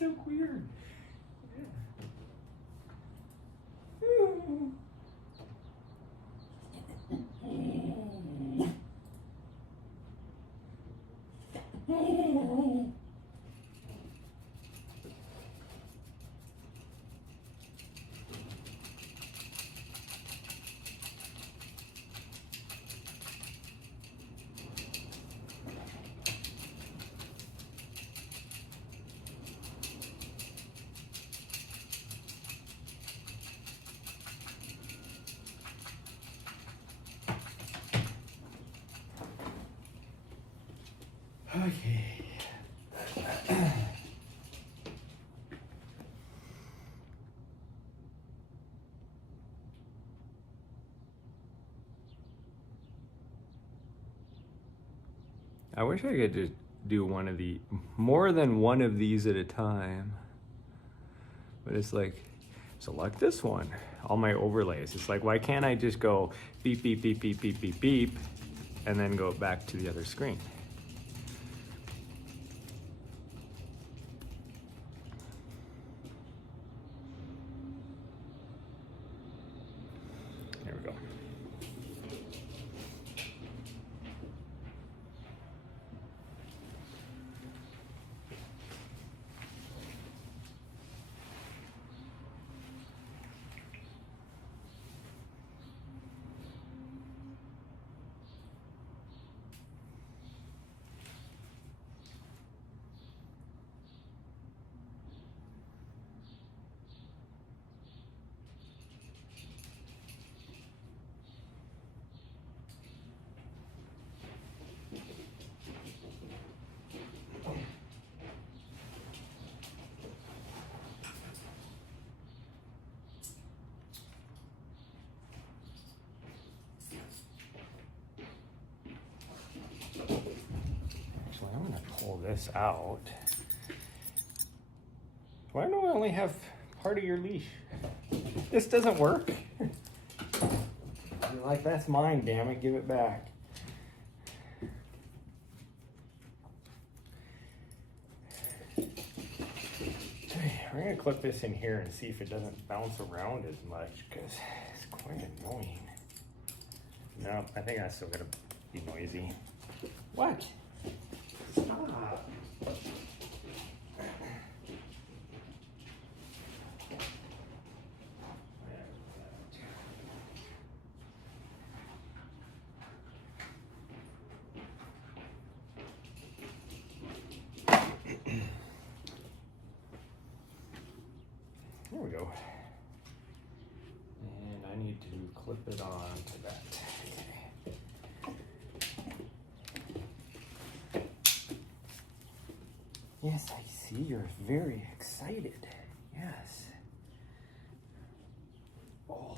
so weird. Okay. I wish I could just do more than one of these at a time. But it's like, select this one, all my overlays. It's like, why can't I just go beep, beep, beep, beep, beep, beep, beep, and then go back to the other screen? There we go. I'm gonna pull this out. Why do I only have part of your leash? This doesn't work. You're like, that's mine, damn it, give it back. We're gonna clip this in here and see if it doesn't bounce around as much, because it's quite annoying. No, I think that's still gonna be noisy. What? Stop. There we go. And I need to clip it on to that. Yes, I see you're very excited. Yes. Oh.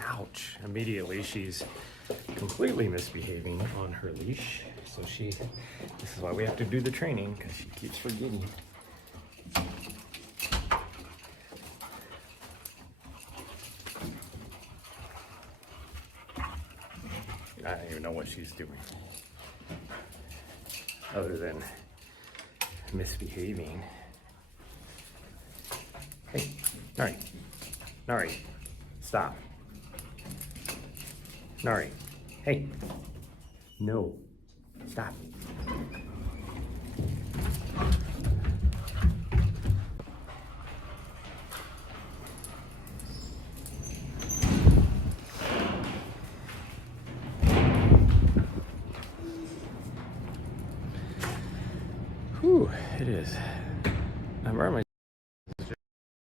Ouch. Immediately she's completely misbehaving on her leash. So this is why we have to do the training, because she keeps forgetting. I don't even know what she's doing, other than misbehaving. Hey, Nari, Nari, stop. Nari, hey, no, stop. Whew, it is.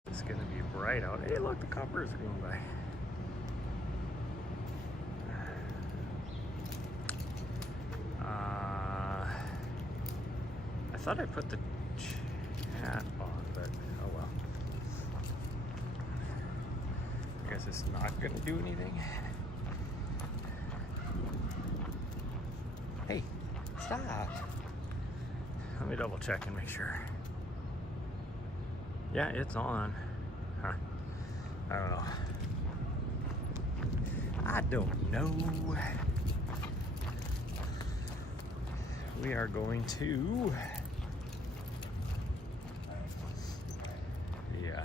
It's gonna be bright out. Hey, look, the coppers are going by. I thought I put the chat on, but oh well. I guess it's not gonna do anything. Hey, stop. Let me double check and make sure. Yeah, it's on. Huh. I don't know. I don't know. We are going to the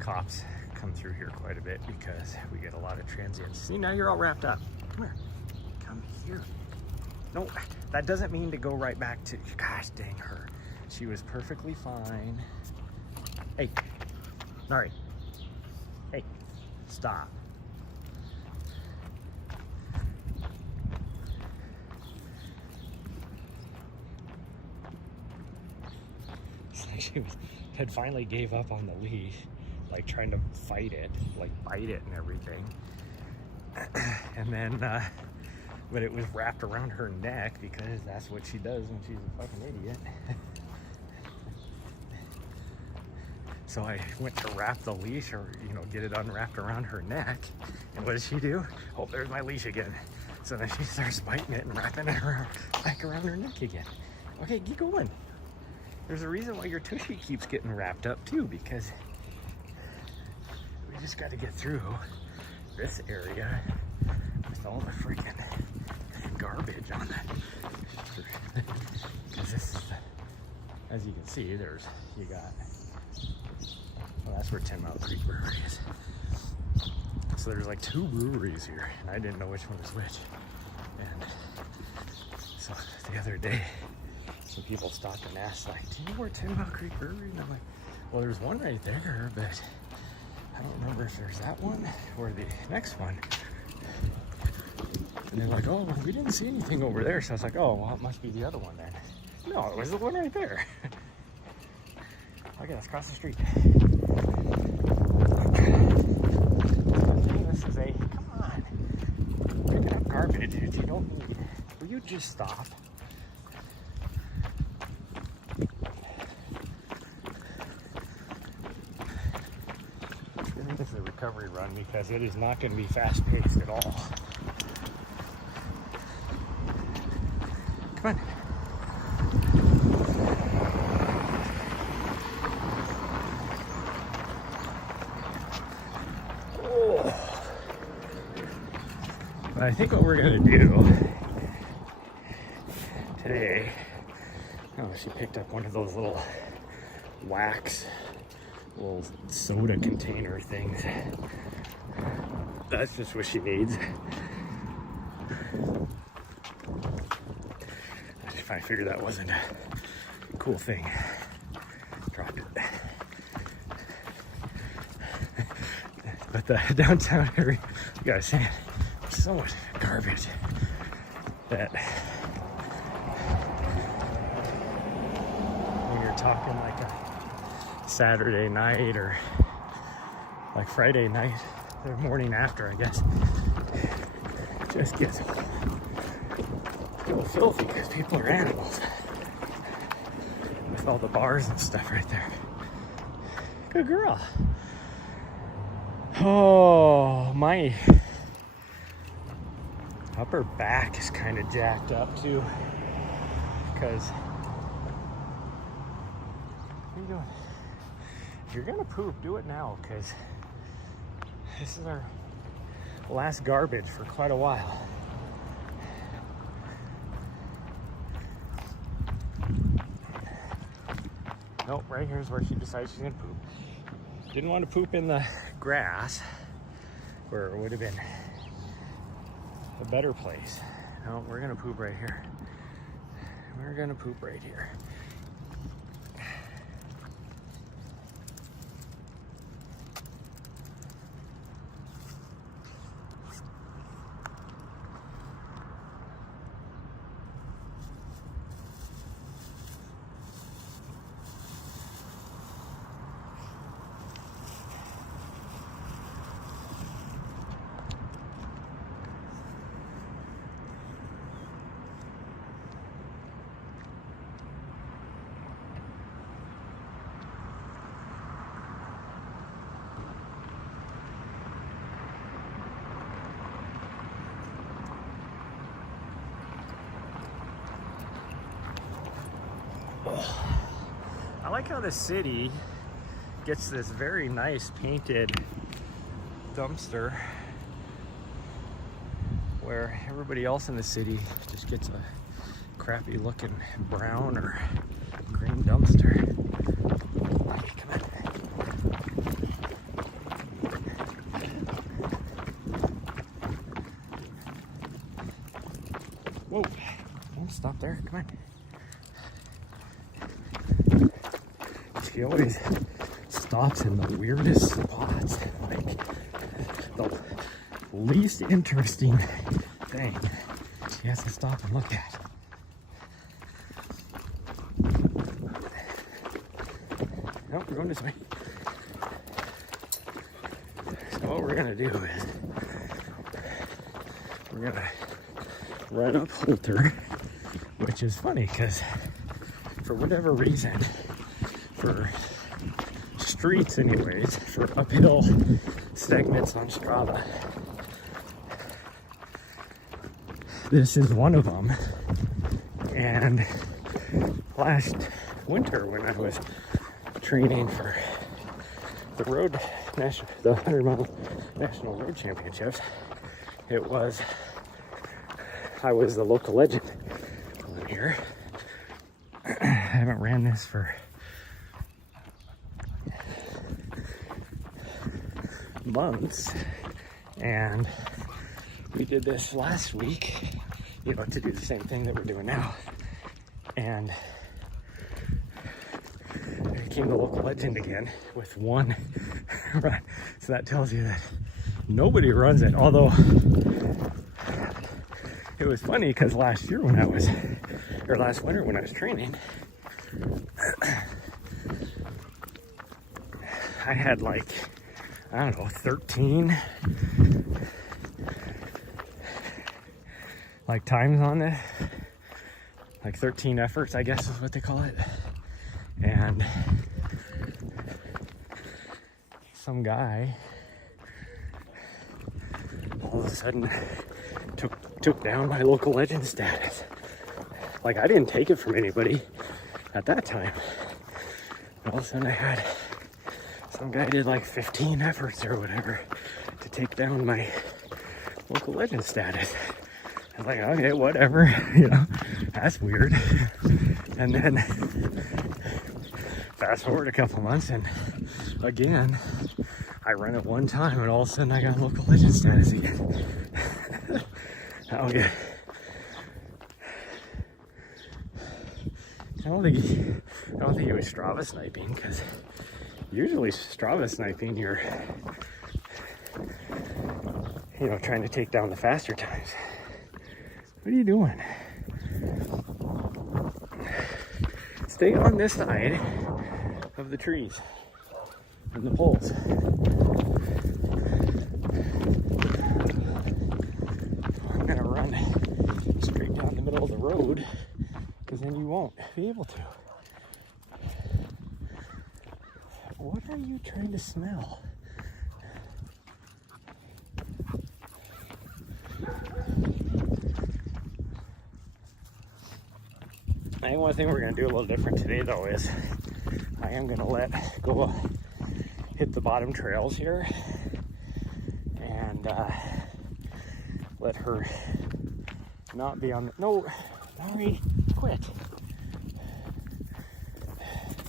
cops come through here quite a bit because we get a lot of transients. See, now you're all wrapped up. Come here. Come here. No, that doesn't mean to go right back to, gosh dang her. She was perfectly fine. Hey, Nari. Hey, stop. She had finally gave up on the leash, like trying to fight it, like bite it and everything. And then, but it was wrapped around her neck because that's what she does when she's a fucking idiot. So I went to wrap the leash, or, you know, get it unwrapped around her neck. And what does she do? Oh, there's my leash again. So then she starts biting it and wrapping it around, back around her neck again. Okay, keep going. There's a reason why your tushy keeps getting wrapped up too, because we just got to get through this area with all the freaking garbage on it. Because this is, as you can see, you got, well, that's where 10 Mile Creek Brewery is. So there's like 2 breweries here, and I didn't know which one was which. And so the other day, some people stopped and asked, like, do you know where 10 Mile Creek Brewery? And I'm like, well, there's one right there, but I don't remember if there's that one or the next one. And they're like, oh, well, we didn't see anything over there. So I was like, oh, well, it must be the other one then. No, it was the one right there. Okay, let's cross the street. This is a, come on. Picking up garbage that you don't need. Will you just stop? This is a recovery run because it is not going to be fast paced at all. Come on. Oh. But I think what we're going to do today, oh, she picked up one of those little wax, little soda container things. That's just what she needs. I figured that wasn't a cool thing. Dropped it. But the downtown area, you gotta say, so much garbage that when you're talking like a Saturday night or like Friday night, the morning after, I guess, it just gets a little filthy because people are animals with all the bars and stuff right there. Good girl. Oh, my upper back is kind of jacked up too because what are you doing? If you're gonna poop, do it now because this is our last garbage for quite a while. Nope, right here's where she decides she's gonna poop. Didn't want to poop in the grass where it would have been a better place. No, we're gonna poop right here. We're gonna poop right here. I like how the city gets this very nice painted dumpster where everybody else in the city just gets a crappy looking brown or green dumpster. Hey, come on. Whoa, don't stop there, come on. She always stops in the weirdest spots, like the least interesting thing she has to stop and look at. Nope, we're going this way. So what we're gonna do is we're gonna run up Holter, which is funny because for whatever reason, for streets anyways, for uphill segments on Strava, this is one of them. And last winter when I was training for the 100-mile national road championships, I was the local legend on here. I haven't ran this for months, and we did this last week, to do the same thing that we're doing now, and I became the local legend again with one run. So that tells you that nobody runs it, although it was funny because last winter when I was training, I had 13 times on it, 13 efforts, I guess is what they call it. And some guy all of a sudden took down my local legend status. I didn't take it from anybody at that time. But all of a sudden I had some guy did 15 efforts or whatever to take down my local legend status. I was like, okay, whatever, that's weird. And then fast forward a couple months, and again, I ran it one time, and all of a sudden I got local legend status again. Okay. I don't think it was Strava sniping, because usually Strava sniping, you're trying to take down the faster times. What are you doing? Stay on this side of the trees and the poles. I'm gonna run straight down the middle of the road, because then you won't be able to. What are you trying to smell? I think one thing we're going to do a little different today, though, is I am going to hit the bottom trails here and let her not be on the... No, Mary, quit.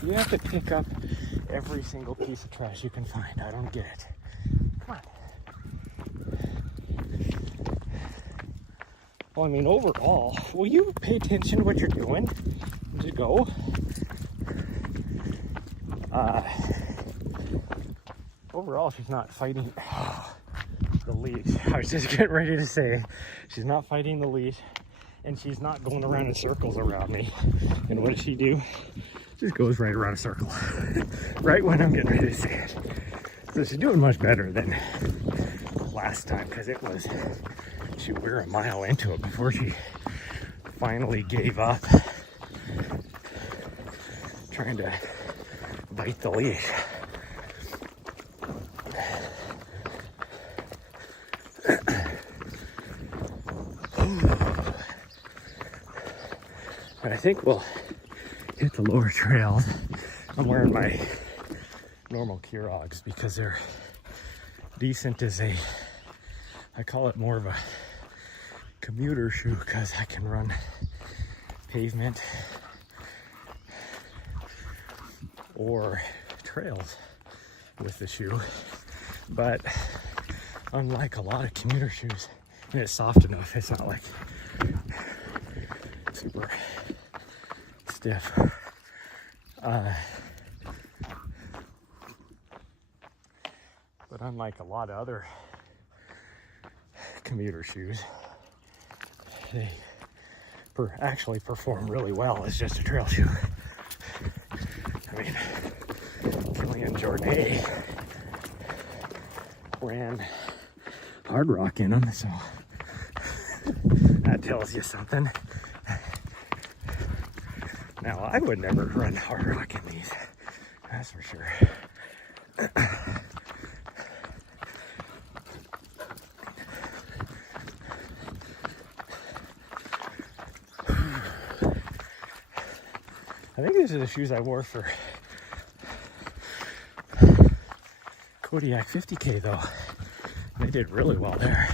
You have to pick up every single piece of trash you can find. I don't get it. Come on. Well, overall, will you pay attention to what you're doing? Just go. Overall, she's not fighting the leash. I was just getting ready to say, she's not fighting the leash, and she's not going around in circles around me. And what does she do? Just goes right around a circle. Right when I'm getting ready to say it. So she's doing much better than last time, because it was... Shoot, we were a mile into it before she finally gave up trying to bite the leash. But I think we'll hit the lower trails, I'm wearing my normal Keurogs because they're decent as I call it more of a commuter shoe because I can run pavement or trails with the shoe. But unlike a lot of commuter shoes, and it's soft enough, it's not like super stiff. But unlike a lot of other commuter shoes, they actually perform really well as just a trail shoe. I mean, Killian Jornet ran hard rock in them, so that tells you something. Now, I would never run hard rock in these, that's for sure. I think these are the shoes I wore for Kodiak 50K though. They did really well there.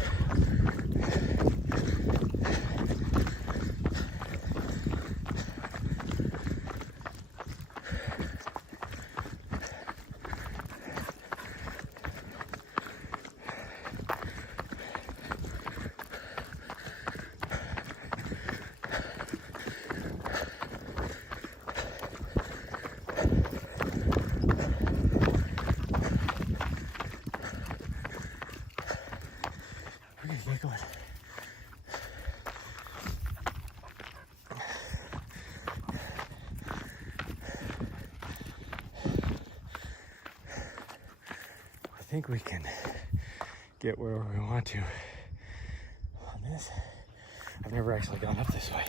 I think we can get where we want to on this. I've never actually gone up this way.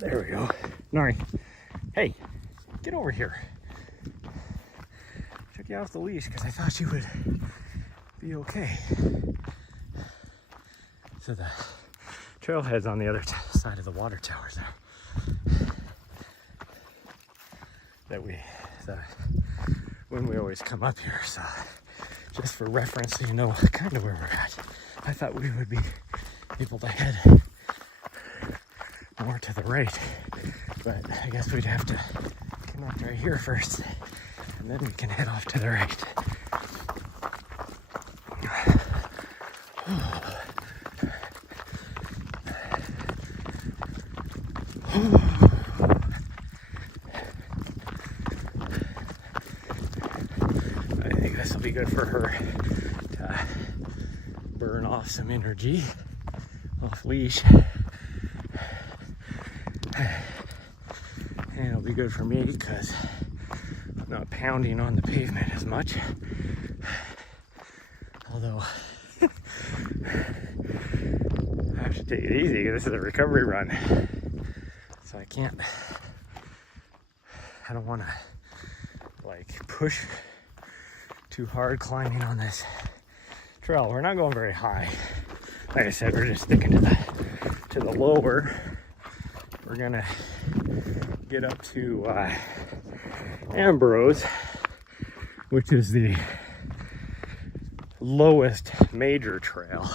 There we go. Nari, hey, get over here. Took you off the leash because I thought you would be okay. So the trailhead's on the other side of the water towers there. When we always come up here, so just for reference, so you know kind of where we're at. I thought we would be able to head more to the right, but I guess we'd have to connect right here first, and then we can head off to the right. I think this will be good for her to burn off some energy off leash. And it'll be good for me because I'm not pounding on the pavement as much. Although I have to take it easy because this is a recovery run. So I don't want to like push too hard climbing on this trail. We're not going very high. Like I said, we're just sticking to the lower. We're gonna get up to Ambrose, which is the lowest major trail,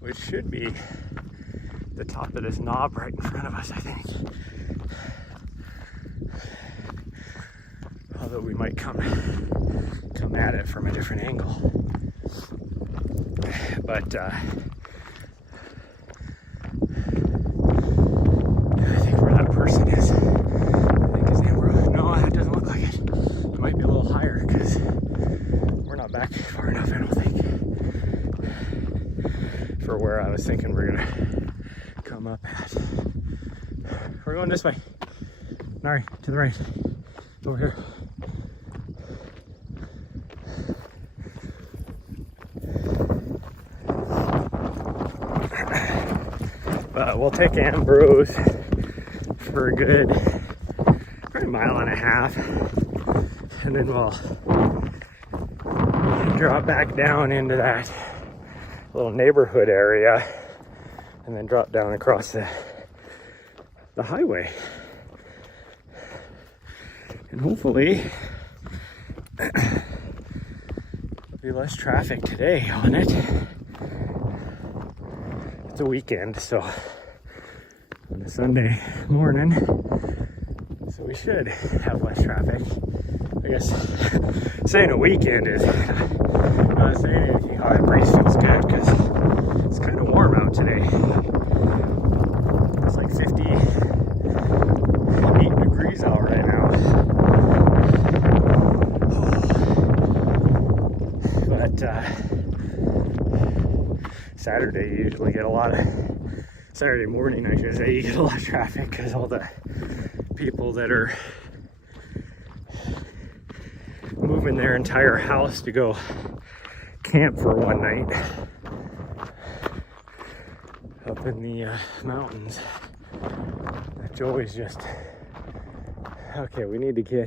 which should be the top of this knob right in front of us, I think. Although we might come at it from a different angle. But I think where that person is, I think his name, no, that doesn't look like it. It might be a little higher because we're not back far enough, I don't think, for where I was thinking we're gonna come up at. We're going this way. Nari, to the right. Over here. But we'll take Ambrose for a good probably mile and a half, and then we'll drop back down into that little neighborhood area, and then drop down across the highway. And hopefully there'll be less traffic today on it. It's a weekend, so on a Sunday morning, so we should have less traffic. I guess saying a weekend is not saying anything. Oh, that breeze feels good because it's kind of warm out today. It's like 58 degrees out right now. But Saturday you usually get a lot of, Saturday morning I should say, you get a lot of traffic because all the people that are moving their entire house to go camp for one night up in the mountains. That Joey's just, okay, we need to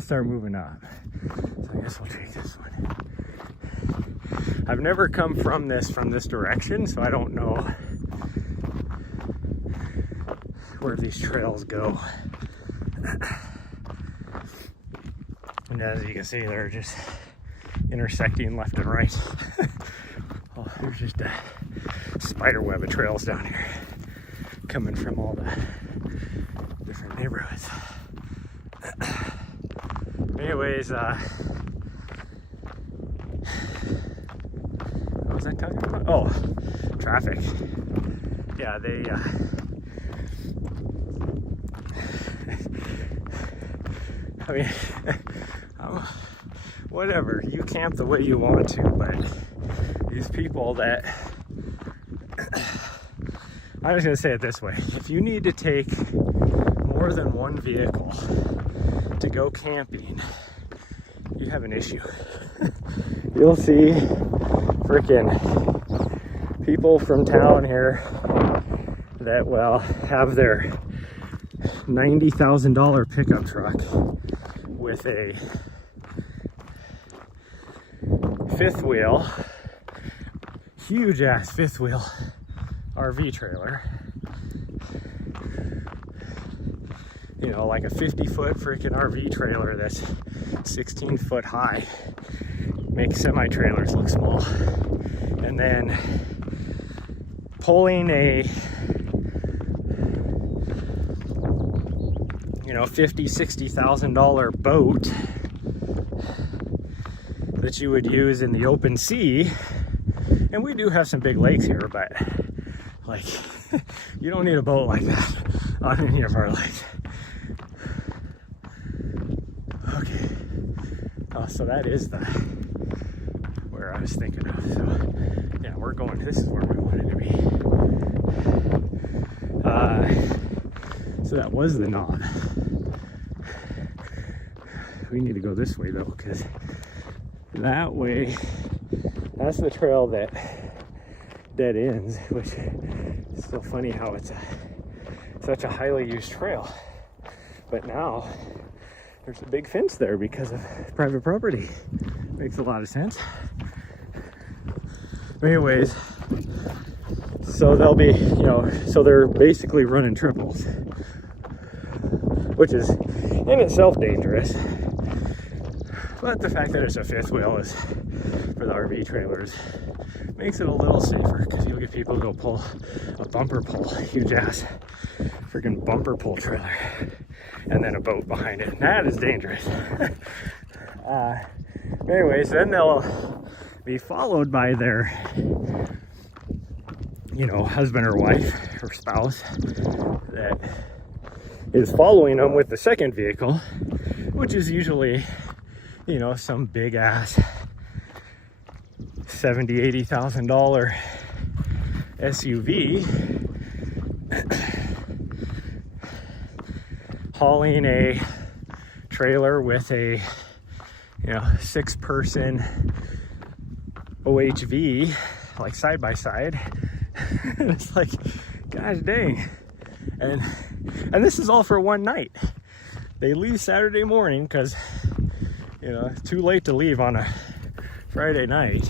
start moving up. So I guess we'll take this one. I've never come from this direction, so I don't know where these trails go. And as you can see, they're just intersecting left and right. Oh, there's just a spider web of trails down here coming from all the different neighborhoods. Anyways, what was I talking about? Oh, traffic. Yeah, they I mean, whatever, you camp the way you want to, but these people that, I'm just gonna say it this way, if you need to take more than one vehicle to go camping, you have an issue. You'll see freaking people from town here that will have their $90,000 pickup truck with a fifth wheel, huge ass fifth wheel RV trailer, you know, like a 50-foot freaking RV trailer that's 16 foot high, makes semi-trailers look small, and then pulling a, you know, $50,000-$60,000 boat that you would use in the open sea. And we do have some big lakes here, but like, you don't need a boat like that on any of our lakes. Okay, so that is where I was thinking of. So yeah, we're going, this is where we wanted to be. So that was the knob. We need to go this way though, because that way, that's the trail that dead ends, which is so funny how it's such a highly used trail. But now there's a big fence there because of private property. Makes a lot of sense. Anyways, so they'll be, you know, so they're basically running triples, which is in itself dangerous. But the fact that it's a fifth wheel is, for the RV trailers, makes it a little safer, because you'll get people go pull a bumper pull, huge ass freaking bumper pull trailer, and then a boat behind it. That is dangerous. Anyways, then they'll be followed by their, you know, husband or wife or spouse that is following them with the second vehicle, which is usually, you know, some big ass $70,000-$80,000 SUV hauling a trailer with a, you know, 6-person OHV, like side by side. And it's like, gosh dang. And this is all for one night. They leave Saturday morning because, you know, it's too late to leave on a Friday night.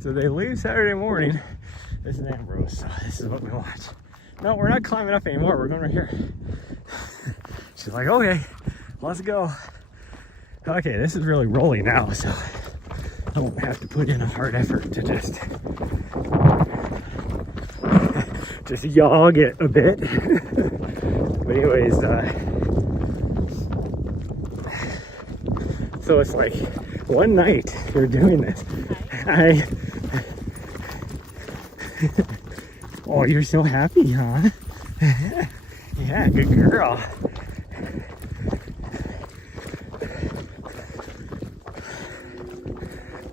So they leave Saturday morning. This is Ambrose, so this is what we want. No, we're not climbing up anymore. We're going right here. She's like, okay, let's go. Okay, this is really rolling now, so I won't have to put in a hard effort to just jog it a bit. But anyways, so it's like one night we're doing this. Oh, you're so happy, huh? Yeah, good girl.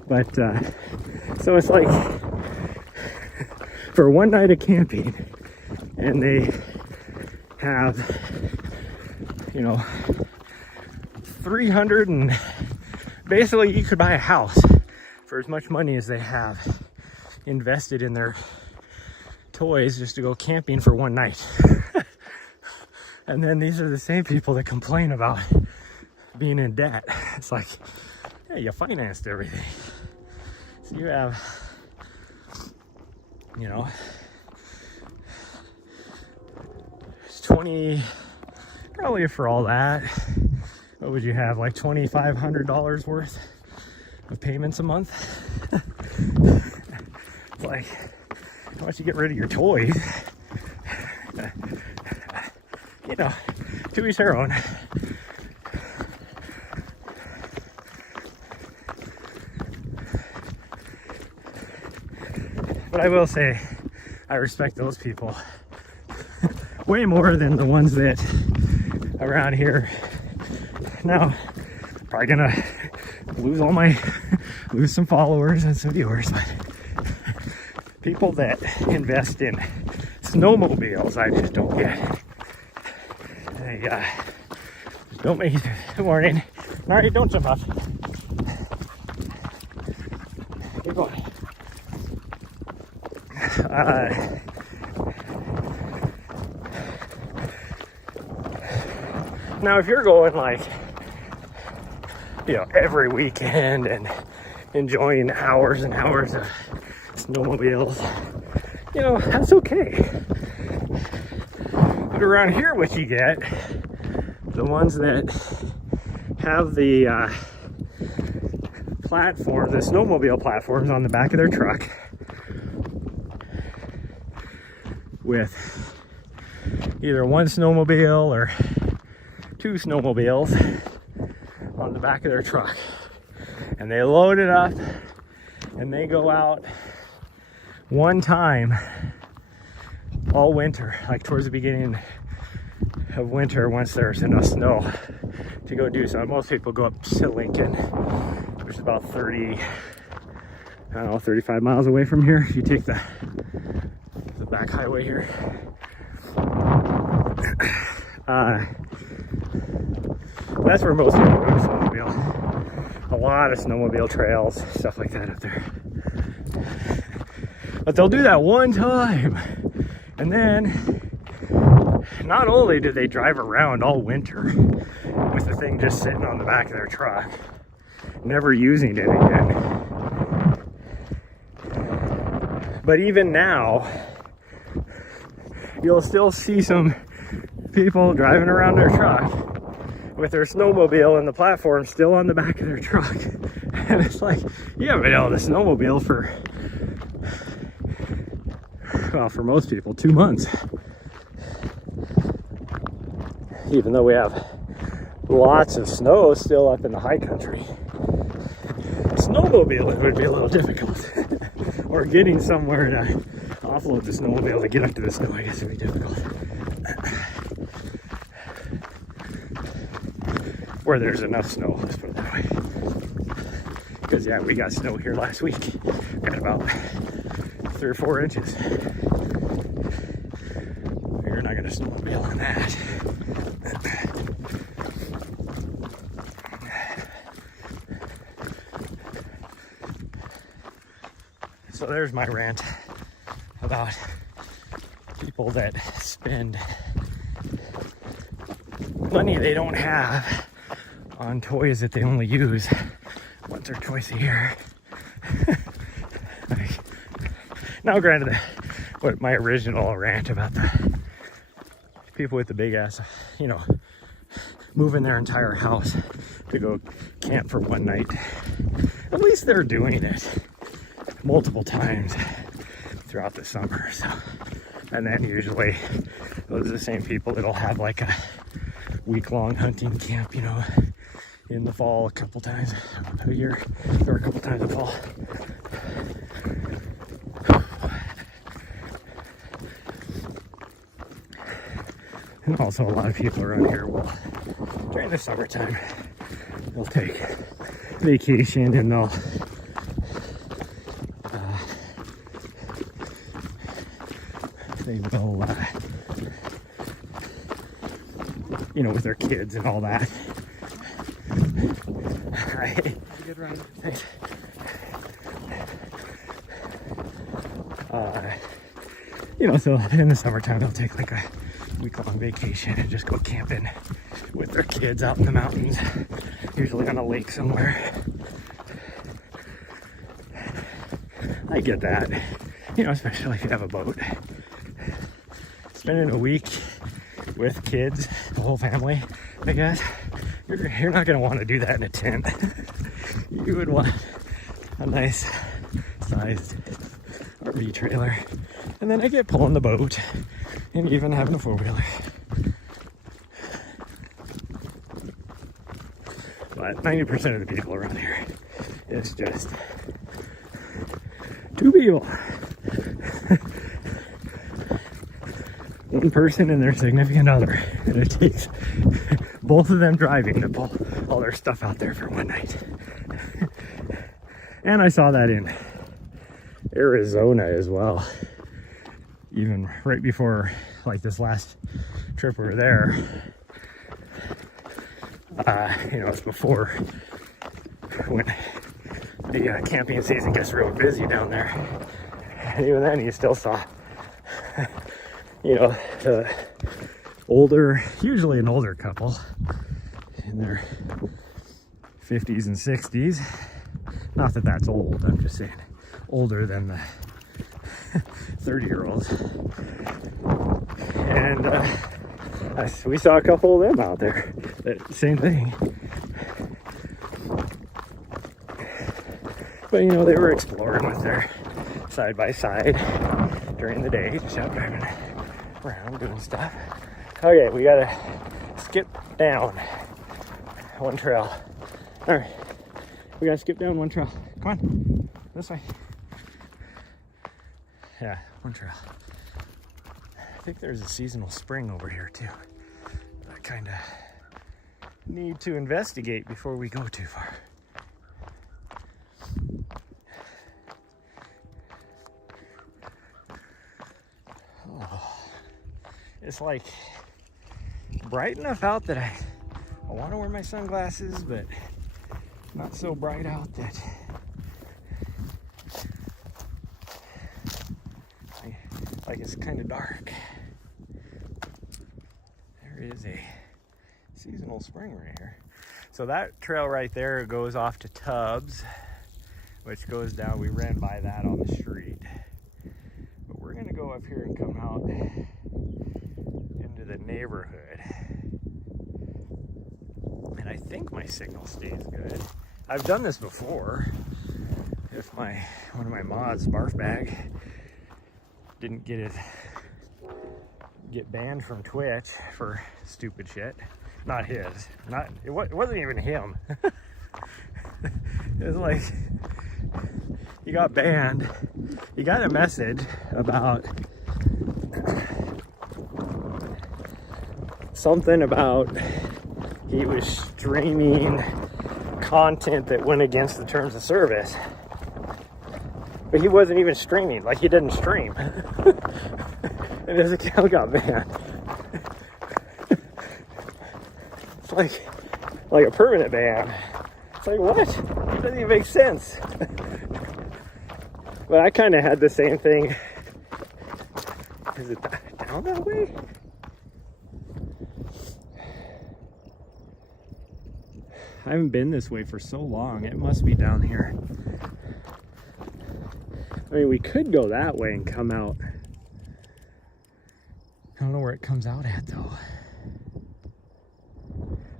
But so it's like for one night of camping, and they have, you know, 300, and basically you could buy a house for as much money as they have invested in their toys just to go camping for one night. And then these are the same people that complain about being in debt. It's like, yeah, you financed everything. So you have, you know, 20, probably for all that, what would you have, like $2,500 worth of payments a month? It's like, once you get rid of your toys, you know, to each their own. But I will say, I respect those people way more than the ones that around here. Now, probably gonna lose some followers and some viewers, but people that invest in snowmobiles, I just don't get. They don't make it. Good morning. All right, don't jump off. Keep going. Now, if you're going like, you know, every weekend and enjoying hours and hours of snowmobiles, you know, that's okay. But around here, what you get, the ones that have the platform, the snowmobile platforms on the back of their truck with either one snowmobile or two snowmobiles on the back of their truck, and they load it up and they go out one time all winter, like towards the beginning of winter, once there's enough snow to go do so. Most people go up to Lincoln, which is about 30, I don't know, 35 miles away from here. You take the back highway here. That's where most people go to snowmobile. A lot of snowmobile trails, stuff like that up there. But they'll do that one time, and then not only do they drive around all winter with the thing just sitting on the back of their truck, never using it again, but even now, you'll still see some people driving around their truck with their snowmobile and the platform still on the back of their truck. And it's like, you haven't been able to snowmobile for, well, for most people, 2 months. Even though we have lots of snow still up in the high country. Snowmobiling would be a little difficult. Or getting somewhere to offload the snowmobile to get up to the snow, I guess, would be difficult. Where there's enough snow, let's put it that way. Because, yeah, we got snow here last week. Got about 3 or 4 inches. You're not going to snowmobile on that. there's my rant about people that spend money they don't have on toys that they only use once or twice a year. Like, now granted, what my original rant about the people with the big ass, you know, moving their entire house to go camp for one night. At least they're doing it multiple times throughout the summer. So, and then usually those are the same people that'll have like a week-long hunting camp, you know, in the fall a couple times a year, or a couple times a fall. And also a lot of people around here will, during the summertime, they'll take vacation and they'll they will you know, with their kids and all that. Good run. You know, so in the summertime they'll take like a week-long vacation and just go camping with their kids out in the mountains, usually on a lake somewhere. I get that, you know, especially if you have a boat. Spending a week with kids, the whole family, I guess, you're not going to want to do that in a tent. You would want a nice sized RV trailer. And then I get pulling the boat and even having a four-wheeler. But 90% of the people around here, it's just two people. One person and their significant other. And it takes both of them driving to pull all their stuff out there for one night. And I saw that in Arizona as well. Even right before, like, this last trip we were there, you know, it's before when the camping season gets real busy down there. And even then, you still saw, you know, older, usually an older couple in their 50s and 60s. Not that that's old, I'm just saying older than the 30-year-olds. And we saw a couple of them out there. Same thing. But, you know, they were exploring with their side-by-side during the day, just out driving around doing stuff. Okay, we gotta skip down one trail. All right, we gotta skip down one trail. Come on, this way. Yeah, one trail. I think there's a seasonal spring over here too. I kind of need to investigate before we go too far. Oh, it's like bright enough out that I want to wear my sunglasses, but not so bright out that like it's kind of dark. There is a seasonal spring right here. So that trail right there goes off to Tubbs, which goes down. We ran by that on the street. But we're gonna go up here and come out into the neighborhood. And I think my signal stays good. I've done this before. If one of my mods, Barf Bag, didn't get banned from Twitch for stupid shit. Not his. It wasn't even him. It was like, he got banned. He got a message about something about he was streaming content that went against the terms of service. But he wasn't even streaming, like he didn't stream. And his account got banned. It's like a permanent ban. It's like, what? It doesn't even make sense. But I kind of had the same thing. Is it down that way? I haven't been this way for so long. It must be down here. I mean, we could go that way and come out. I don't know where it comes out at, though.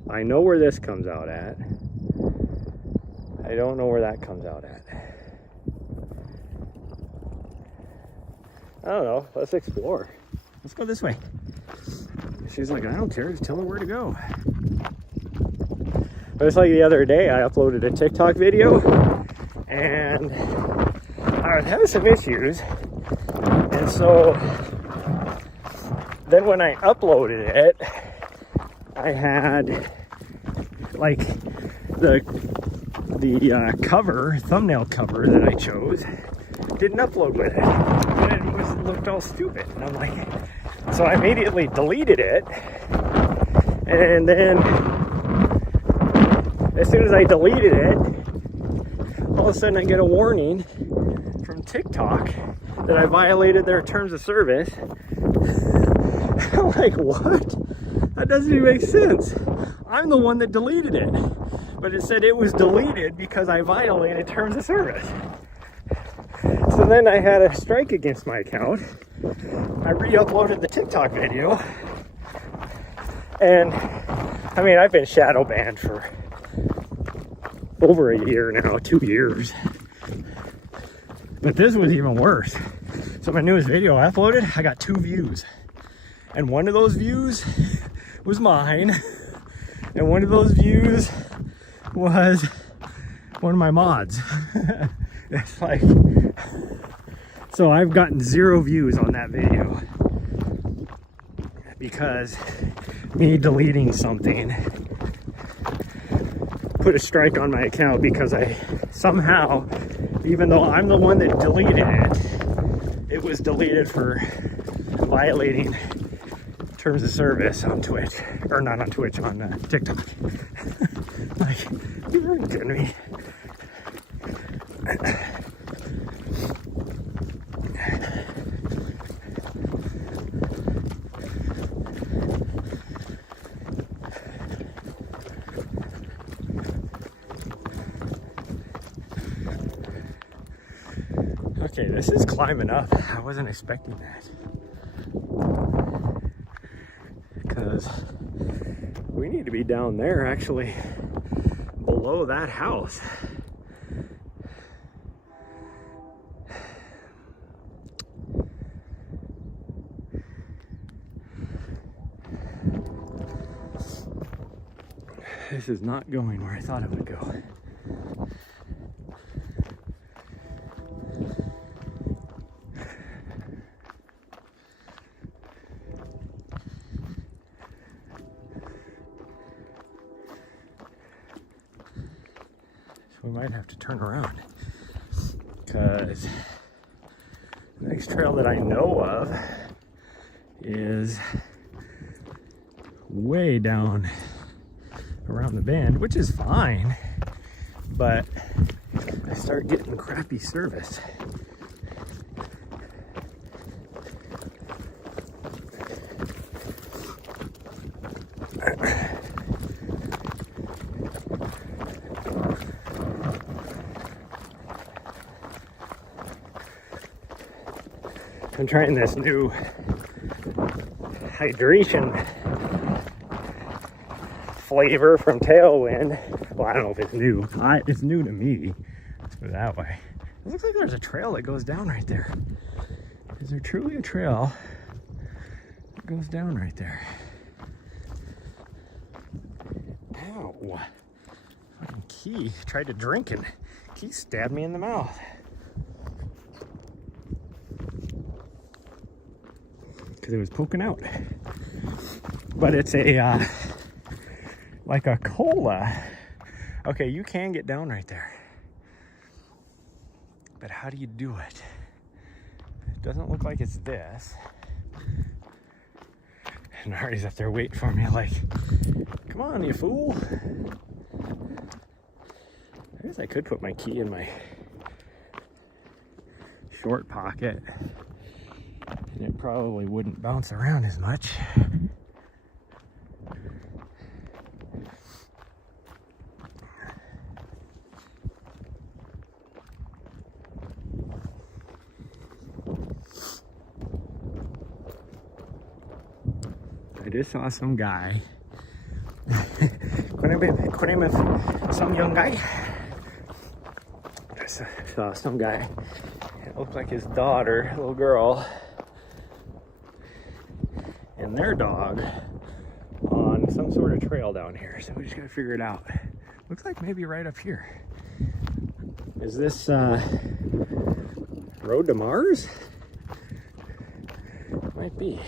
I know where this comes out at. I don't know where that comes out at. I don't know. Let's explore. Let's go this way. She's like, I don't care. Just tell her where to go. But it's like the other day, I uploaded a TikTok video, and I was having some issues. And so then when I uploaded it, I had like the cover, thumbnail cover that I chose, didn't upload with it. And it looked all stupid. And I'm like, so I immediately deleted it. And then as soon as I deleted it, all of a sudden I get a warning from TikTok that I violated their terms of service. I'm like, what? That doesn't even make sense. I'm the one that deleted it. But it said it was deleted because I violated terms of service. So then I had a strike against my account. I re-uploaded the TikTok video. And I mean, I've been shadow banned for over a year now, 2 years. But this was even worse. So my newest video I uploaded, I got 2 views. And one of those views was mine. And one of those views was one of my mods. It's like, so I've gotten 0 views on that video because me deleting something put a strike on my account because I somehow, even though I'm the one that deleted it, it was deleted for violating terms of service on Twitch, or not on Twitch, on TikTok. Like, you're kidding me. Okay, this is climbing up. I wasn't expecting that. Because we need to be down there, actually, below that house. This is not going where I thought it would go. We might have to turn around because the next trail that I know of is way down around the bend, which is fine, but I start getting crappy service. I'm trying this new hydration flavor from Tailwind. Well, I don't know if it's new. It's new to me. Let's put it that way. It looks like there's a trail that goes down right there. Is there truly a trail that goes down right there? Ow. Fucking Key tried to drink and Key stabbed me in the mouth. Because it was poking out. But it's a like a cola. Okay, you can get down right there, but how do you do it? It doesn't look like it's this. And Ari's up there waiting for me like, come on, you fool. I guess I could put my key in my short pocket, and it probably wouldn't bounce around as much. I just saw some guy. Could name of some young guy. I saw some guy. It looked like his daughter, little girl, and their dog on some sort of trail down here. So we just gotta figure it out. Looks like maybe right up here. Is this Road to Mars? Might be.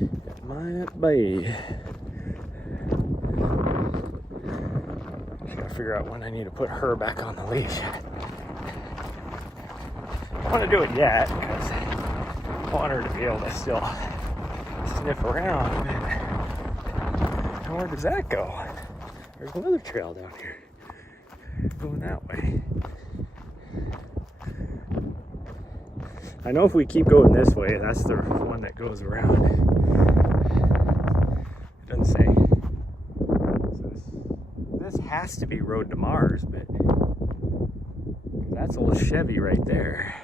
It might be. Just gotta figure out when I need to put her back on the leash. I don't want to do it yet because I want her to be able to still sniff around. And where does that go? There's another trail down here going that way. I know if we keep going this way, that's the one that goes around. It doesn't say. So this has to be Road to Mars, but that's old Chevy right there.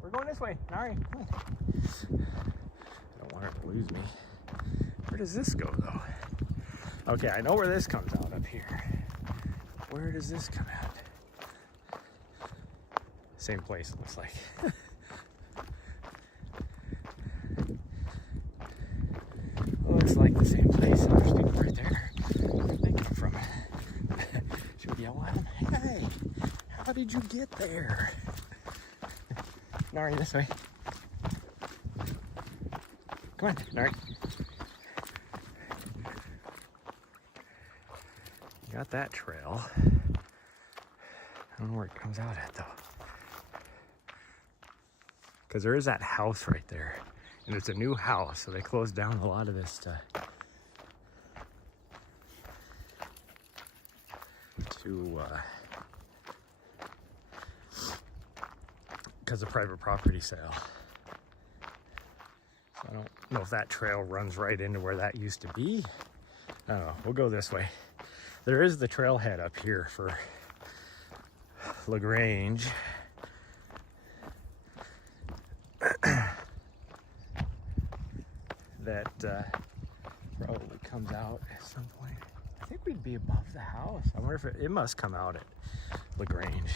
We're going this way, Nari. I don't want her to lose me. Where does this go, though? Okay, I know where this comes out up here. Where does this come out? Same place, it looks like. Looks like the same place. There's people right there. Where they come from? Should we yell at them? Hey, how did you get there? Nari, this way. Come on, Nari. Got that trail. I don't know where it comes out at though. Because there is that house right there. And it's a new house, so they closed down a lot of this stuff. Because of private property sale. So I don't know if that trail runs right into where that used to be. I don't know. We'll go this way. There is the trailhead up here for LaGrange. That probably comes out at some point. I think we'd be above the house. I wonder if it must come out at LaGrange.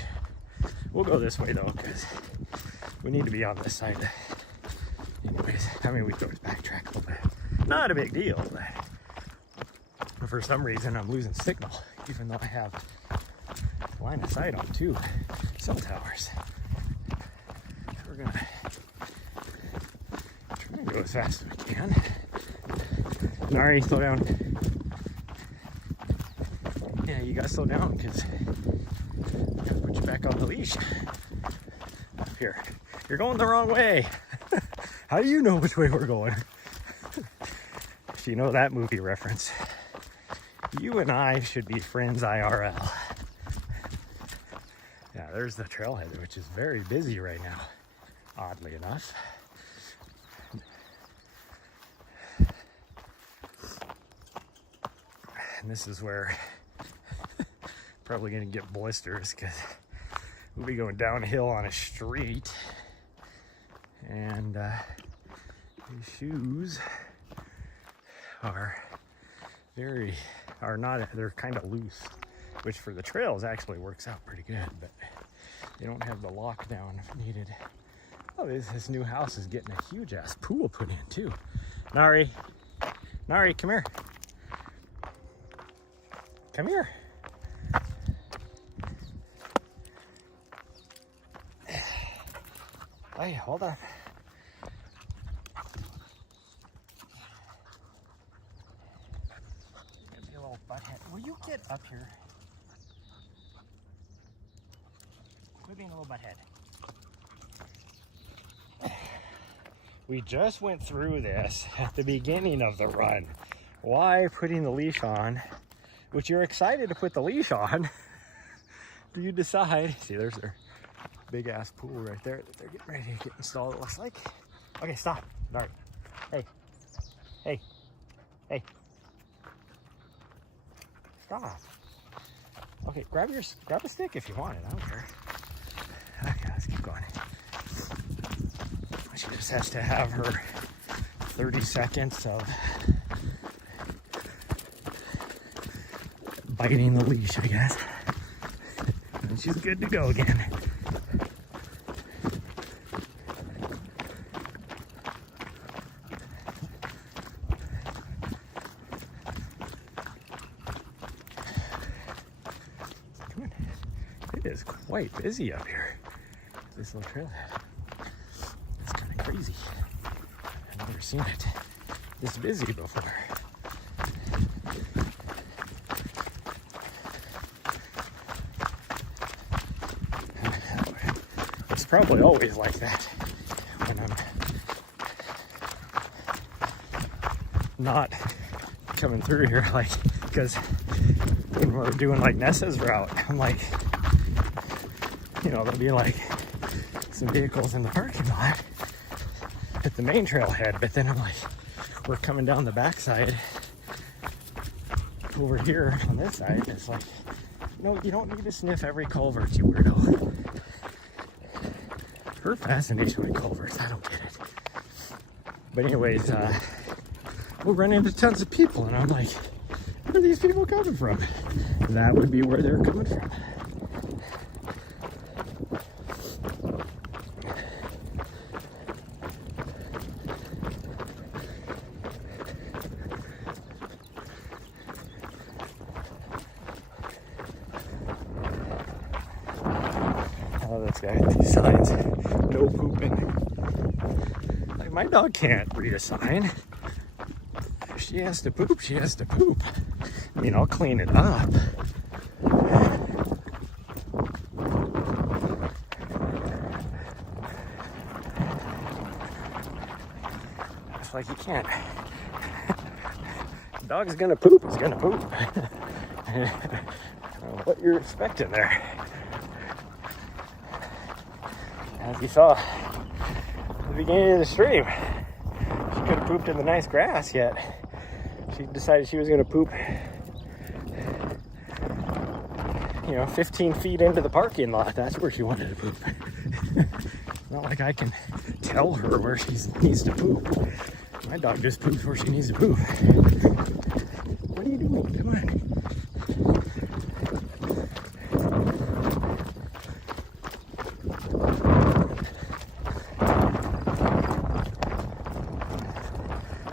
We'll go this way though, because we need to be on this side. Anyways, I mean, we can always backtrack a little bit. Not a big deal, but for some reason I'm losing signal, even though I have line of sight on 2 cell towers. So we're gonna try and go as fast as we can. Nari, slow down. Yeah, you gotta slow down because I gotta put you back on the leash. Up here. You're going the wrong way. How do you know which way we're going? If you know that movie reference, you and I should be friends IRL. Yeah, there's the trailhead, which is very busy right now, oddly enough. And this is where probably gonna get blisters because we'll be going downhill on a street, and these shoes they're kind of loose, which for the trails actually works out pretty good, but they don't have the lockdown needed. Oh, this new house is getting a huge ass pool put in too. Nari, come here. Come here. Hey, hold on. You're gonna be a little butthead. Will you get up here? Quit being a little butthead. We just went through this at the beginning of the run. Why putting the leash on, which you're excited to put the leash on, do you decide? See, there's their big ass pool right there that they're getting ready to get installed, it looks like. Okay, stop. All right. Hey. Hey. Hey. Stop. Okay, grab a stick if you want it. I don't care. Okay, let's keep going. She just has to have her 30 seconds of biting the leash, I guess. And she's good to go again. Come on. It is quite busy up here. This little trailhead. It's kind of crazy. I've never seen it this busy before. It's probably always like that when I'm not coming through here, like, because when we're doing like Nessa's route, I'm like, you know, there'll be like some vehicles in the parking lot at the main trailhead, but then I'm like, we're coming down the backside over here on this side. It's like, no, you don't need to sniff every culvert, you weirdo. Her fascination with culverts, I don't get it. But anyways, we'll run into tons of people, and I'm like, where are these people coming from? That would be where they're coming from. Oh, this guy had these signs, no pooping. Like, my dog can't read a sign. If she has to poop, she has to poop. I mean, I'll clean it up. It's like you can't. The dog's gonna poop, he's gonna poop. I don't know what you're expecting there. As you saw at the beginning of the stream, she could have pooped in the nice grass, yet she decided she was going to poop, you know, 15 feet into the parking lot. That's where she wanted to poop. It's not like I can tell her where she needs to poop. My dog just poops where she needs to poop. What are you doing? Come on.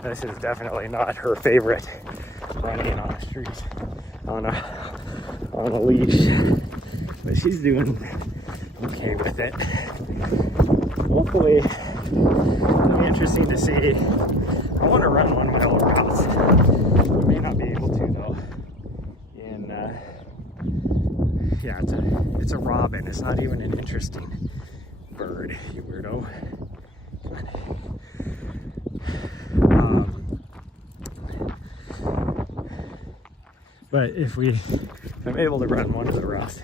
This is definitely not her favorite running on the street on a leash, but she's doing okay with it. Hopefully, it'll be interesting to see. I want to run one mile routes. I may not be able to though. And yeah, it's a robin. It's not even an interesting bird, you weirdo. Come on. But if I'm able to run one of the routes,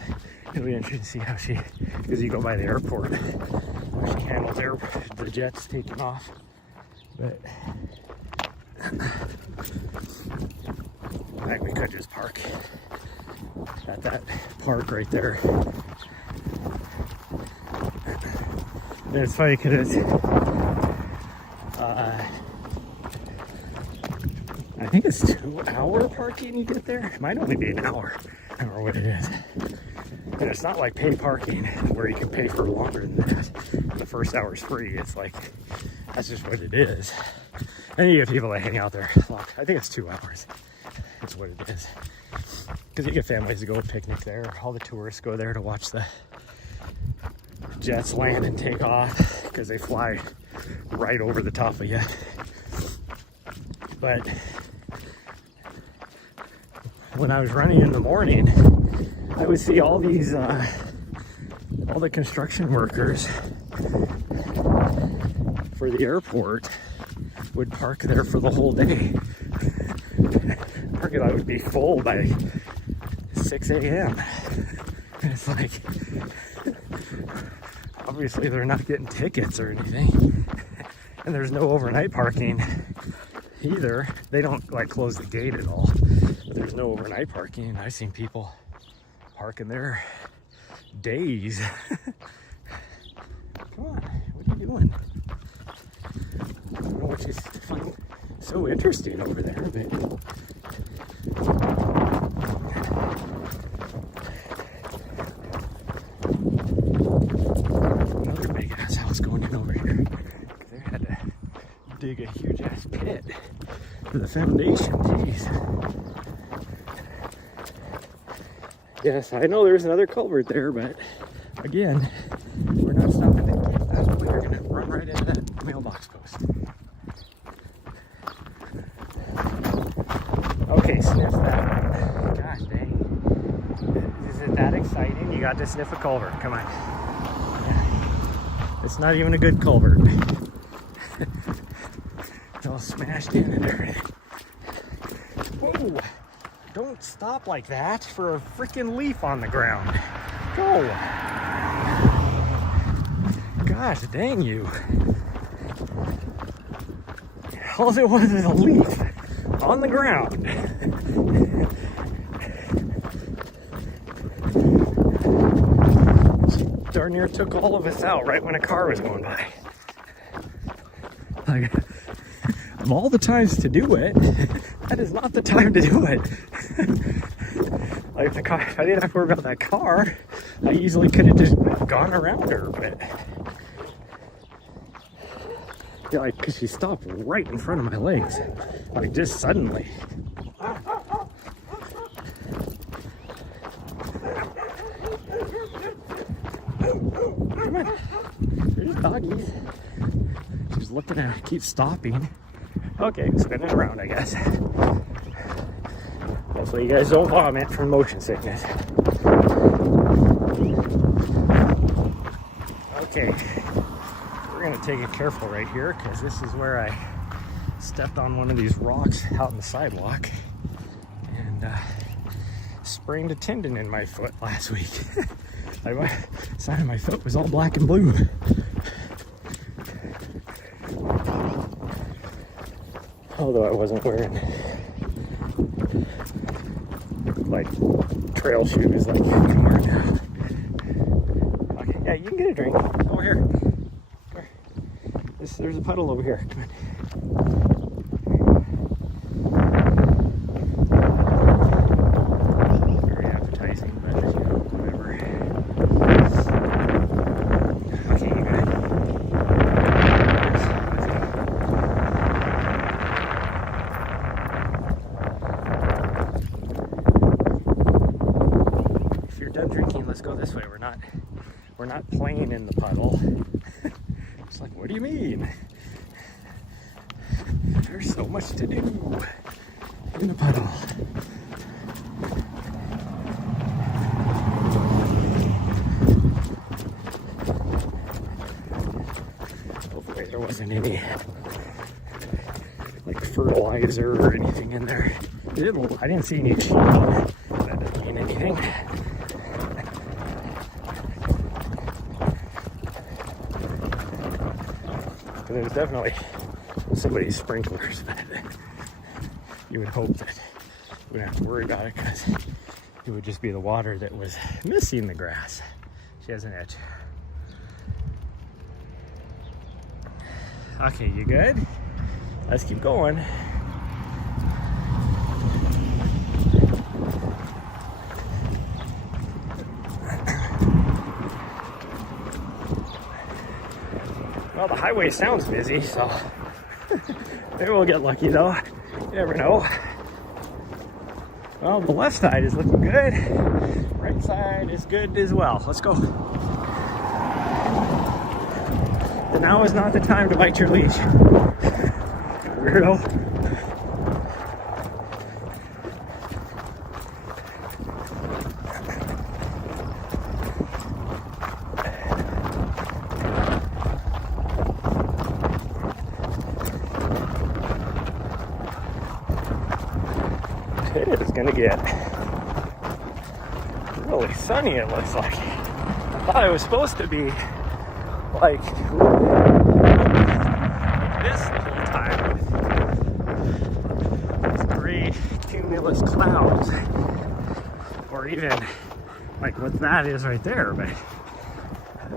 it'll be interesting to see how she, because you go by the airport, where she handles the jets taking off. But I think we could just park at that park right there. And it's funny because it's I think it's 2-hour parking you get there. It might only be an hour. I don't know what it is. And it's not like pay parking where you can pay for longer than that. The first hour's free. It's like, that's just what it is. And you get people that hang out there. Well, I think it's 2 hours. That's what it is. Because you get families to go picnic there. All the tourists go there to watch the jets land and take off because they fly right over the top of you. But when I was running in the morning, I would see all these, all the construction workers for for the airport would park there for the whole day. The parking lot would be full by 6 a.m. And it's like, obviously they're not getting tickets or anything. And there's no overnight parking either. They don't like close the gate at all. But there's no overnight parking. And I've seen people parking there days. Come on, what are you doing? I don't know what you find so interesting over there, but another big ass house going in over here. They had to dig a huge ass pit for the foundation. Jeez. Yes, I know there's another culvert there, but again, we're not stopping to get that. We're gonna run right into that mailbox post. Okay, sniff that one. Gosh dang. Is it that exciting? You got to sniff a culvert. Come on. It's not even a good culvert. It's all smashed in and everything. Whoa! Don't stop like that for a freaking leaf on the ground. Go! Gosh dang you. All it was is a leaf on the ground. She darn near took all of us out right when a car was going by. Like, of all the times to do it, that is not the time to do it. Like the car, if I didn't have to worry about that car, I easily could have just gone around her, but yeah, like, cause she stopped right in front of my legs, like just suddenly. Come on, there's doggies. She's looking at, keeps stopping. Okay, spinning around, I guess. Hopefully you guys don't vomit from motion sickness. Okay, we're gonna take it careful right here because this is where I stepped on one of these rocks out on the sidewalk and sprained a tendon in my foot last week. My side of my foot was all black and blue. Although I wasn't wearing like trail shoes like I'm wearing now. Okay, yeah, you can get a drink. Over here. There's a puddle over here. Come on. Very appetizing, but whatever. Okay, you got it. If you're done drinking, let's go this way. We're not playing in the puddle. It's like, what do you mean? There's so much to do in the puddle. Hopefully there wasn't any like fertilizer or anything in there. I didn't see any cheating. That doesn't mean anything. There's definitely somebody's sprinklers, but you would hope that we wouldn't have to worry about it because it would just be the water that was missing the grass. She has an itch. Okay, you good? Let's keep going. Well, the highway sounds busy, so maybe we'll get lucky though. You never know. Well, the left side is looking good. Right side is good as well. Let's go. And now is not the time to bite your leash. Weirdo. gonna get really sunny, it looks like. I thought it was supposed to be like this the whole time with gray cumulus clouds, or even like what that is right there, but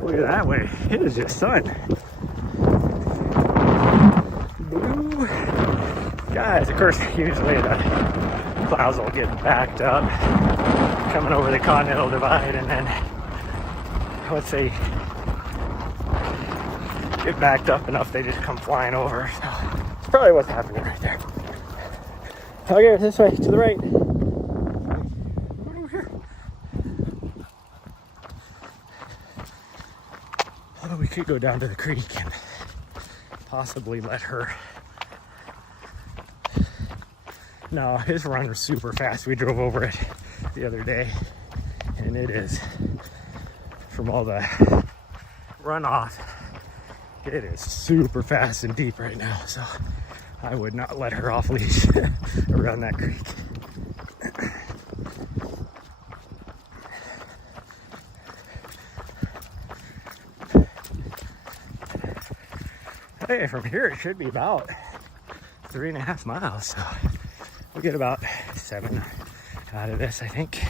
look at that way, it is just sun. Blue. Guys, of course, usually the clouds will get backed up coming over the continental divide, and then once they get backed up enough, they just come flying over. So it's probably what's happening right there. Okay, this way, to the right. Over here. Oh, we could go down to the creek and possibly let her. No, his run was super fast. We drove over it the other day, and it is, from all the runoff, it is super fast and deep right now. So I would not let her off leash around that creek. Hey, from here it should be about 3.5 miles, so we'll get about 7 out of this, I think.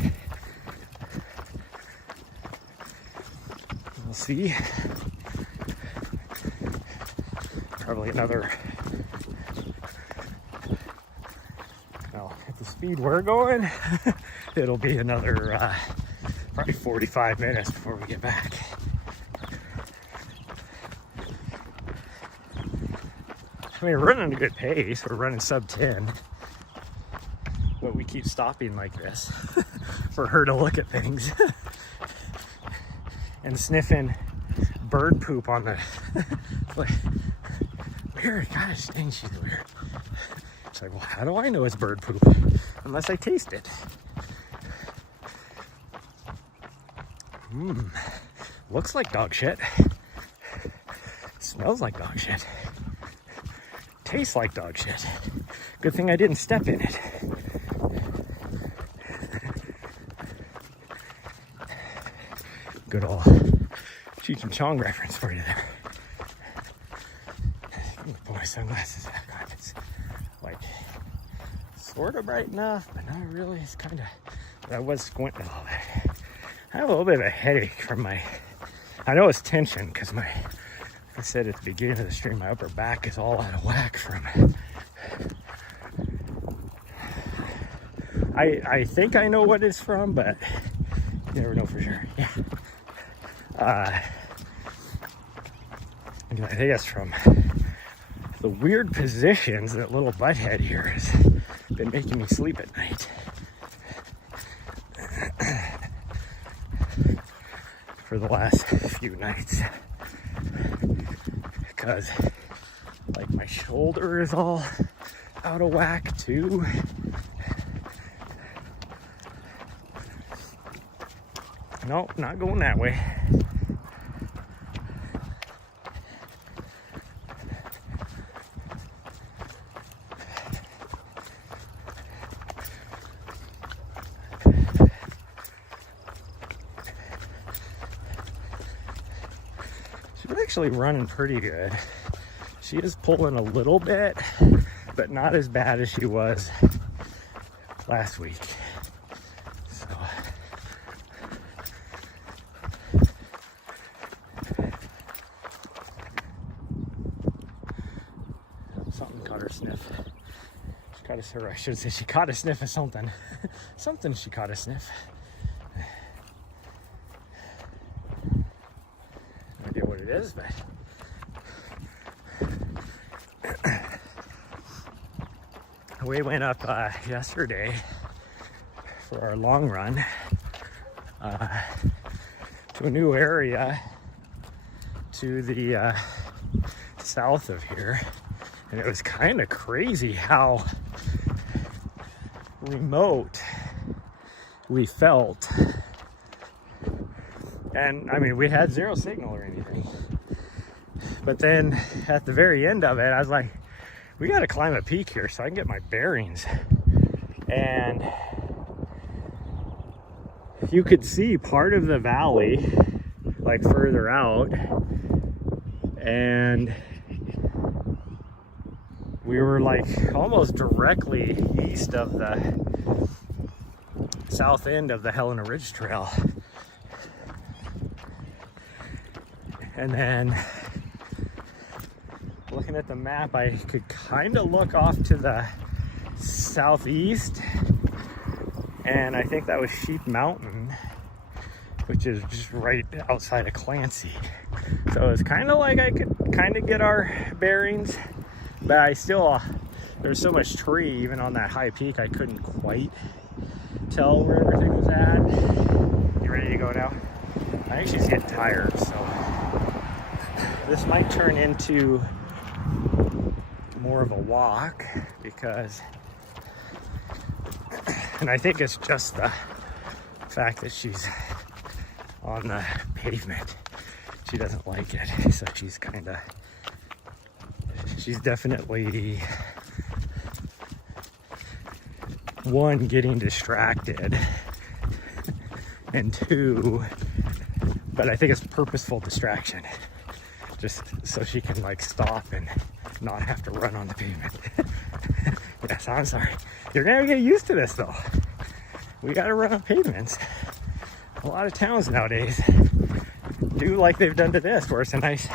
We'll see. Probably another, well, at the speed we're going, it'll be another probably 45 minutes before we get back. I mean, we're running a good pace. We're running sub 10, but we keep stopping like this for her to look at things and sniffing bird poop on the like, weird. Gosh dang, she's weird. It's like, well, how do I know it's bird poop unless I taste it? Looks like dog shit. Smells like dog shit. Tastes like dog shit. Good thing I didn't step in it. Good old Cheech and Chong reference for you there. Put my sunglasses back on. It's like sort of bright enough, but not really. It's kind of, I was squinting a little bit. I have a little bit of a headache from my, I know it's tension because my, like I said at the beginning of the stream, my upper back is all out of whack from, I think I know what it's from, but you never know for sure. Yeah. I think it's from the weird positions that little butthead here has been making me sleep at night. For the last few nights. Because like my shoulder is all out of whack too. Nope, not going that way. She's actually running pretty good. She is pulling a little bit, but not as bad as she was last week. So something caught her sniff. She caught a, or I should say she caught a sniff of something. Something she caught a sniff. No idea what it is, but we went up yesterday for our long run to a new area to the south of here, and it was kind of crazy how remote we felt. And I mean, we had zero signal or anything, but then at the very end of it, I was like, we got to climb a peak here so I can get my bearings. And you could see part of the valley like further out, and we were like almost directly east of the south end of the Helena Ridge Trail. And then looking at the map, I could kind of look off to the southeast, and I think that was Sheep Mountain, which is just right outside of Clancy. So it's kind of like I could kind of get our bearings, but I still, there's so much tree, even on that high peak, I couldn't quite tell where everything was at. You ready to go now? I think she's getting tired, so this might turn into more of a walk, because, and I think it's just the fact that she's on the pavement. She doesn't like it, so she's kind of, she's definitely, one, getting distracted, and two, but I think it's purposeful distraction, just so she can like stop and not have to run on the pavement. Yes, I'm sorry. You're gonna get used to this though. We gotta run on pavements. A lot of towns nowadays do like they've done to this, where it's a nice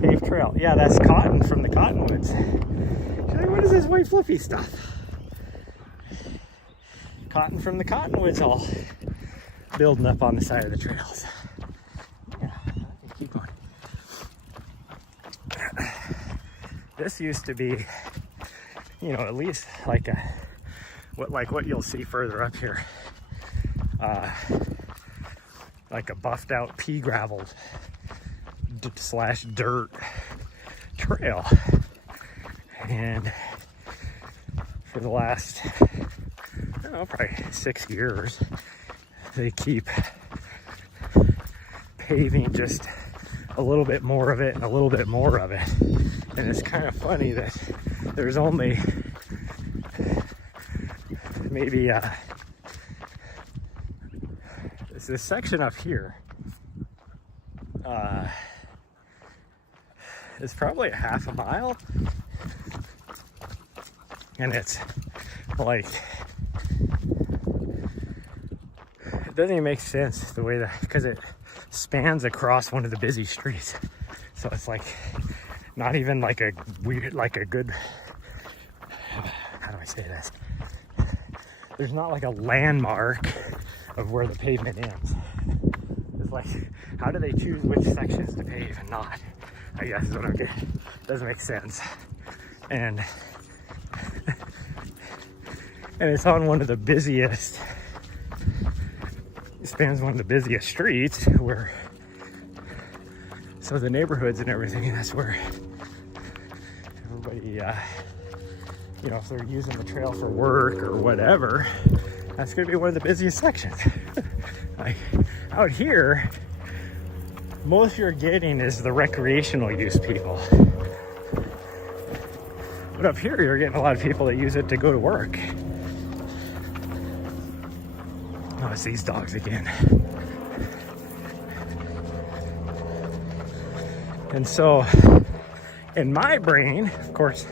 paved trail. Yeah, that's cotton from the cottonwoods. She's like, what is this white fluffy stuff? Cotton from the cottonwoods all building up on the side of the trails. Yeah, I can keep going. This used to be, you know, at least like a, what you'll see further up here, like a buffed out pea gravel slash dirt trail. And for the last, I don't know, probably 6 years, they keep paving just a little bit more of it and a little bit more of it. And it's kind of funny that there's only maybe this section up here is probably a half a mile, and it's like, it doesn't even make sense the way that, because it spans across one of the busy streets, so it's like not even like a weird, like a good, how do I say this? There's not like a landmark of where the pavement ends. It's like, how do they choose which sections to pave and not? I guess is what I'm getting. Doesn't make sense. And it's on one of the busiest, it spans one of the busiest streets, where, so the neighborhoods and everything, that's where everybody, you know, if they're using the trail for work or whatever, that's going to be one of the busiest sections. Like out here, most you're getting is the recreational use people. But up here, you're getting a lot of people that use it to go to work. Oh, it's these dogs again. And so, in my brain, of course,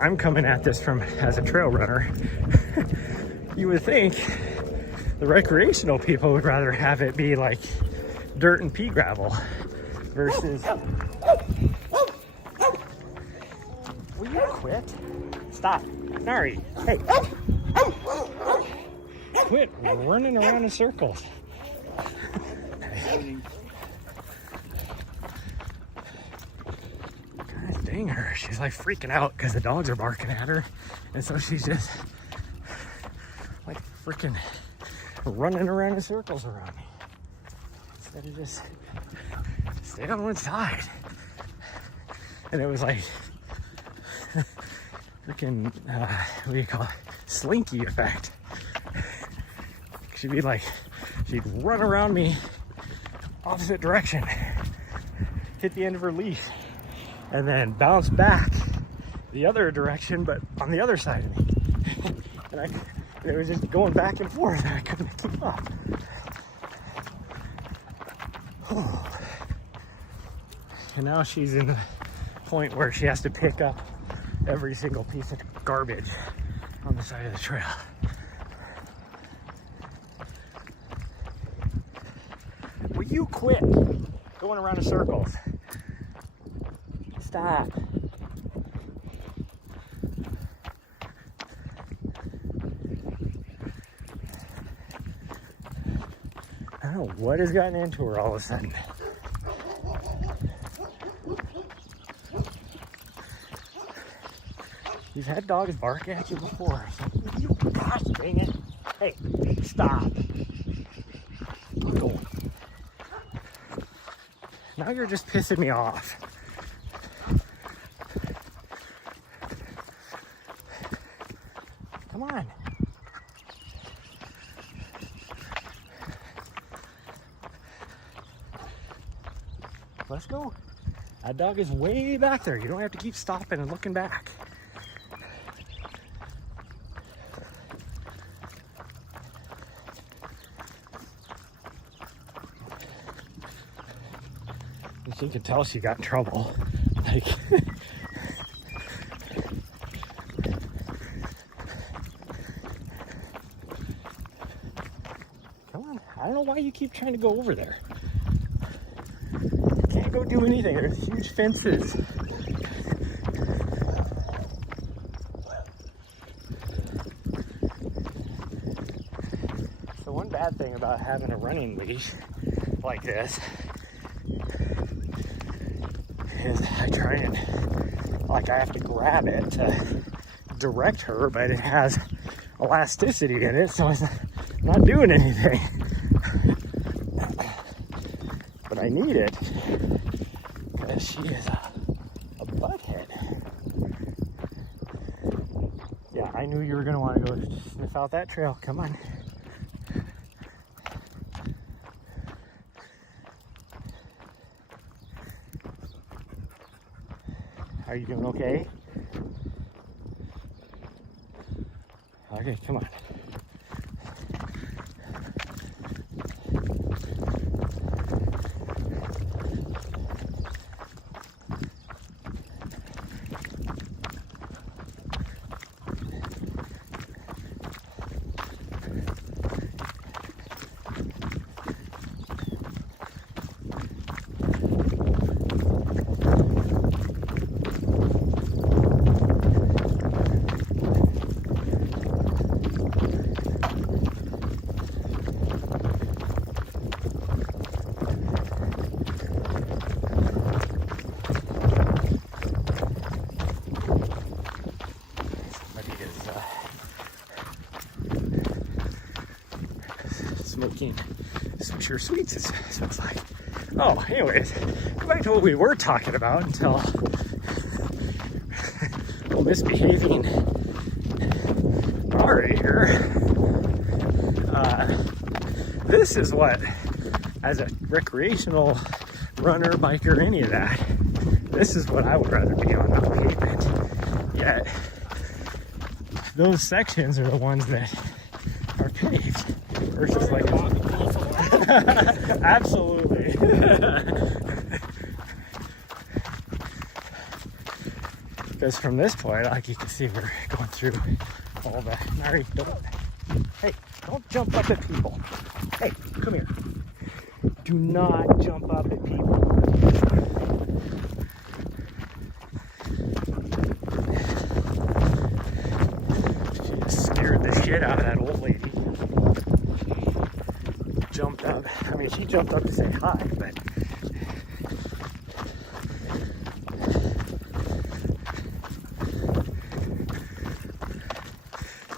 I'm coming at this from as a trail runner. You would think the recreational people would rather have it be like dirt and pea gravel versus. Will you quit? Stop. Nari. Hey. Quit running around in circles. God dang her. She's like freaking out because the dogs are barking at her. And so she's just like freaking running around in circles around me. Instead of just stay on one side. And it was like freaking, what do you call it? Slinky effect. She'd be like, she'd run around me opposite direction, hit the end of her leash, and then bounce back the other direction, but on the other side of me. And it was just going back and forth, and I couldn't keep up. And now she's in the point where she has to pick up every single piece of garbage on the side of the trail. Will you quit going around in circles? Stop. I don't know what has gotten into her all of a sudden. You've had dogs bark at you before. So gosh dang it. Hey, stop. Go. Now you're just pissing me off. Come on. Let's go. That dog is way back there. You don't have to keep stopping and looking back. You can tell she got in trouble. Like, come on. I don't know why you keep trying to go over there. You can't go do anything. There's huge fences. So one bad thing about having a running leash like this is I try and, like, I have to grab it to direct her, but it has elasticity in it, so it's not doing anything. But I need it because she is a butthead. Yeah, I knew you were going to want to go sniff out that trail. Come on. Are you doing okay? Okay, come on. Smoking Swisher Sweets, it smells like. Oh, anyways, back to what we were talking about until misbehaving narrator. This is what, as a recreational runner, biker, any of that, this is what I would rather be on, not pavement. Yet, those sections are the ones that are paved. Versus like absolutely. Because from this point, like, you can see we're going through all the. Mary, don't jump up at people. Hey, come here. Do not jump up at people. She just scared the shit out of that old lady. Jumped up. I mean, she jumped up to say hi, but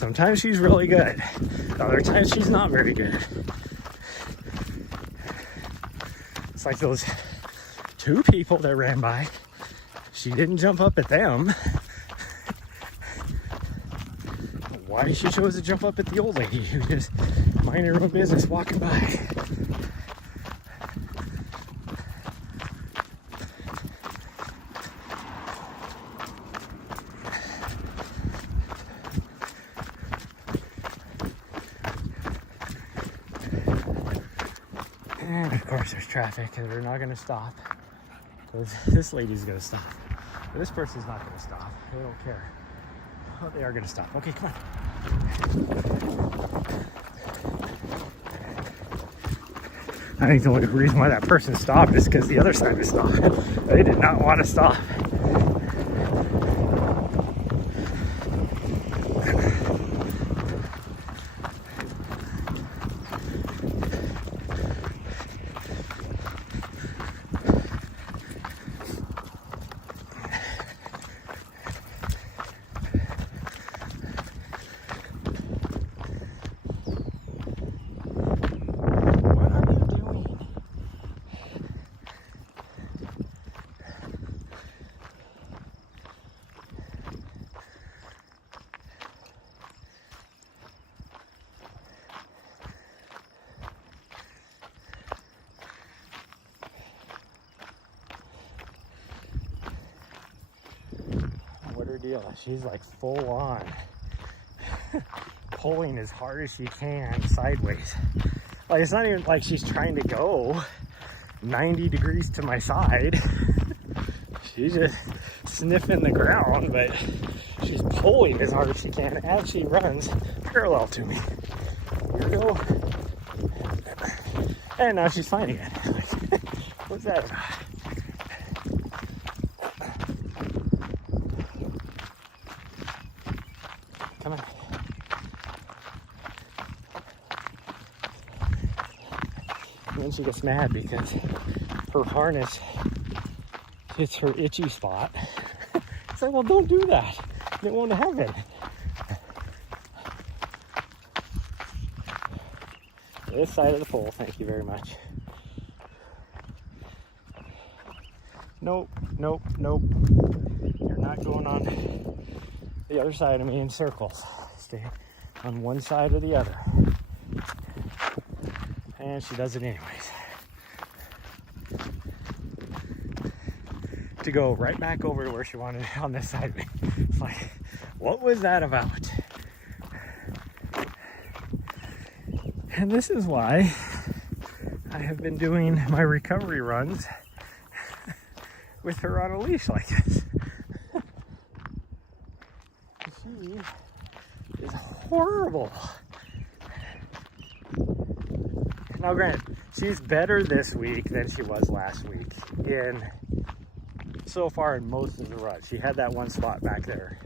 sometimes she's really good. Other times she's not very good. It's like those two people that ran by. She didn't jump up at them. Why she chose to jump up at the old lady who just minding her own business walking by. And of course there's traffic because we're not going to stop. Because this lady's gonna stop. But this person's not gonna stop. They don't care. Oh, they are gonna stop. Okay, come on. I think the only reason why that person stopped is because the other side was stopped. They did not want to stop. Deal. She's like full on pulling as hard as she can sideways. Like, it's not even like she's trying to go 90 degrees to my side. She's just sniffing the ground, but she's pulling as hard as she can as she runs parallel to me. Here we go. And now she's finding it. Like, what's that about? Come on. And then she gets mad because her harness hits her itchy spot. It's like, well, don't do that. It won't happen. This side of the pole, thank you very much. Nope, nope, nope. You're not going on the other side of me in circles. Stay on one side or the other. And she does it anyways. To go right back over to where she wanted on this side of me. It's like, what was that about? And this is why I have been doing my recovery runs with her on a leash like this. She is horrible. Now granted, she's better this week than she was last week so far in most of the runs. She had that one spot back there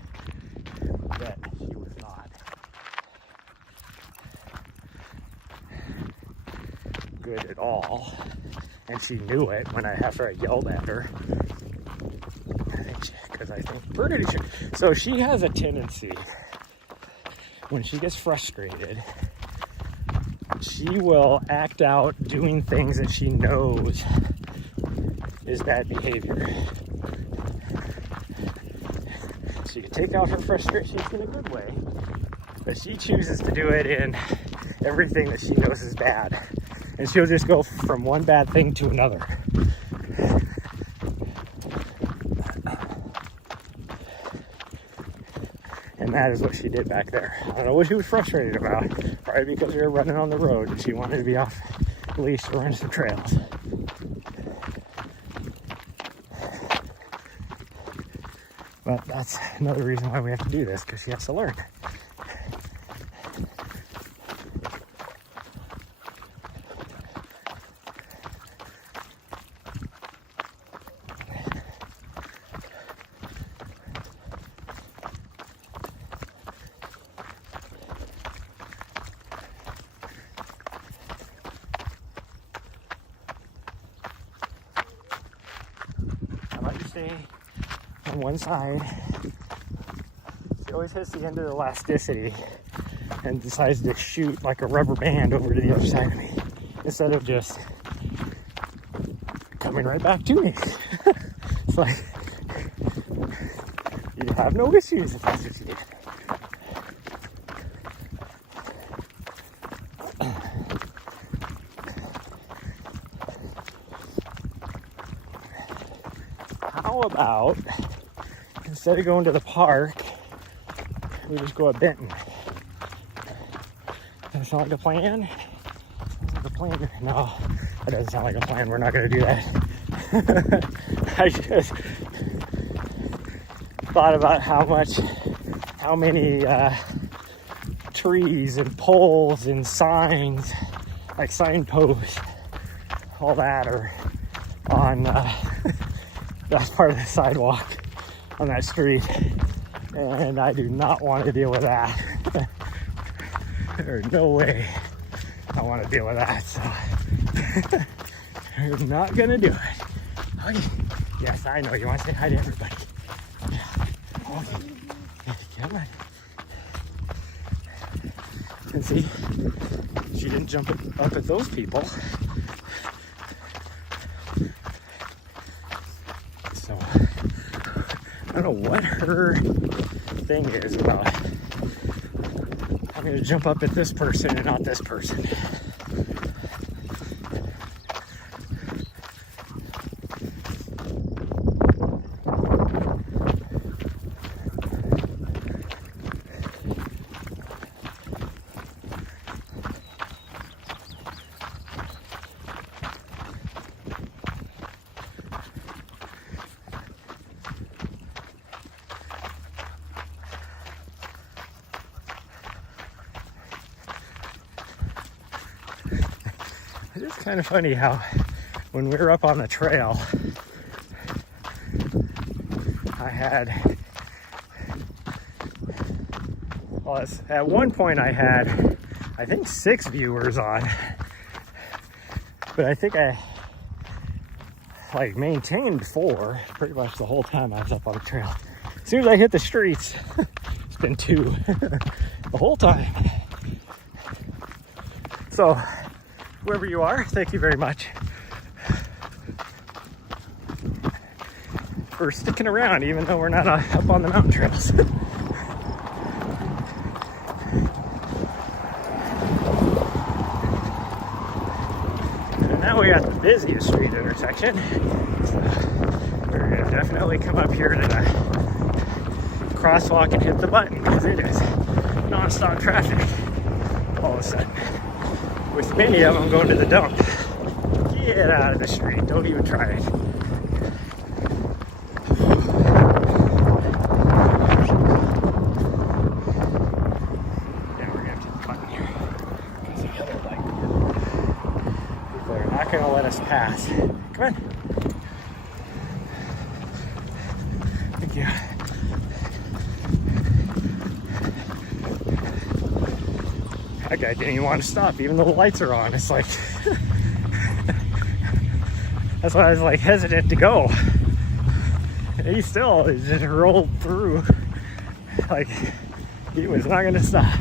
that she was not good at all, and she knew it when after I yelled at her. I think pretty sure. So she has a tendency, when she gets frustrated, she will act out doing things that she knows is bad behavior. So you can take out her frustrations in a good way, but she chooses to do it in everything that she knows is bad. And she'll just go from one bad thing to another. And that is what she did back there. I don't know what she was frustrated about. Probably because we were running on the road and she wanted to be off leash to run some trails. But that's another reason why we have to do this, because she has to learn. Stay on one side. She always hits the end of the elasticity and decides to shoot like a rubber band over to the other side of me instead of just coming right back to me. It's like, you have no issues if that's what you do. How about, instead of going to the park, we just go to Benton? Does that sound like a plan? Sounds like a plan. No, that doesn't sound like a plan. We're not going to do that. I just thought about how many trees and poles and signs, like signposts, all that are on that part of the sidewalk on that street, and I do not want to deal with that. There's no way I want to deal with that, so I'm not gonna do it. Okay. Yes, I know you want to say hi to everybody. Yeah. Okay. Come on. And see, she didn't jump up at those people. So I don't know what her thing is about. I'm gonna jump up at this person and not this person. It is kind of funny how when we were up on the trail, I had, well, at one point I had, I think 6 viewers on, but I think I like maintained 4 pretty much the whole time I was up on the trail. As soon as I hit the streets, it's been 2 the whole time. So whoever you are, thank you very much for sticking around, even though we're not up on the mountain trails. And now we got the busiest street intersection. So we're gonna definitely come up here to the crosswalk and hit the button, because it is non-stop traffic all of a sudden. With many of them going to the dump. Get out of the street. Don't even try it. Now we're going to have to hit the button here. Because the other light. People are not going to let us pass. Come on. Thank you. That guy didn't even want to stop, even though the lights are on. It's like, that's why I was like hesitant to go. And he still just rolled through, like he was not going to stop.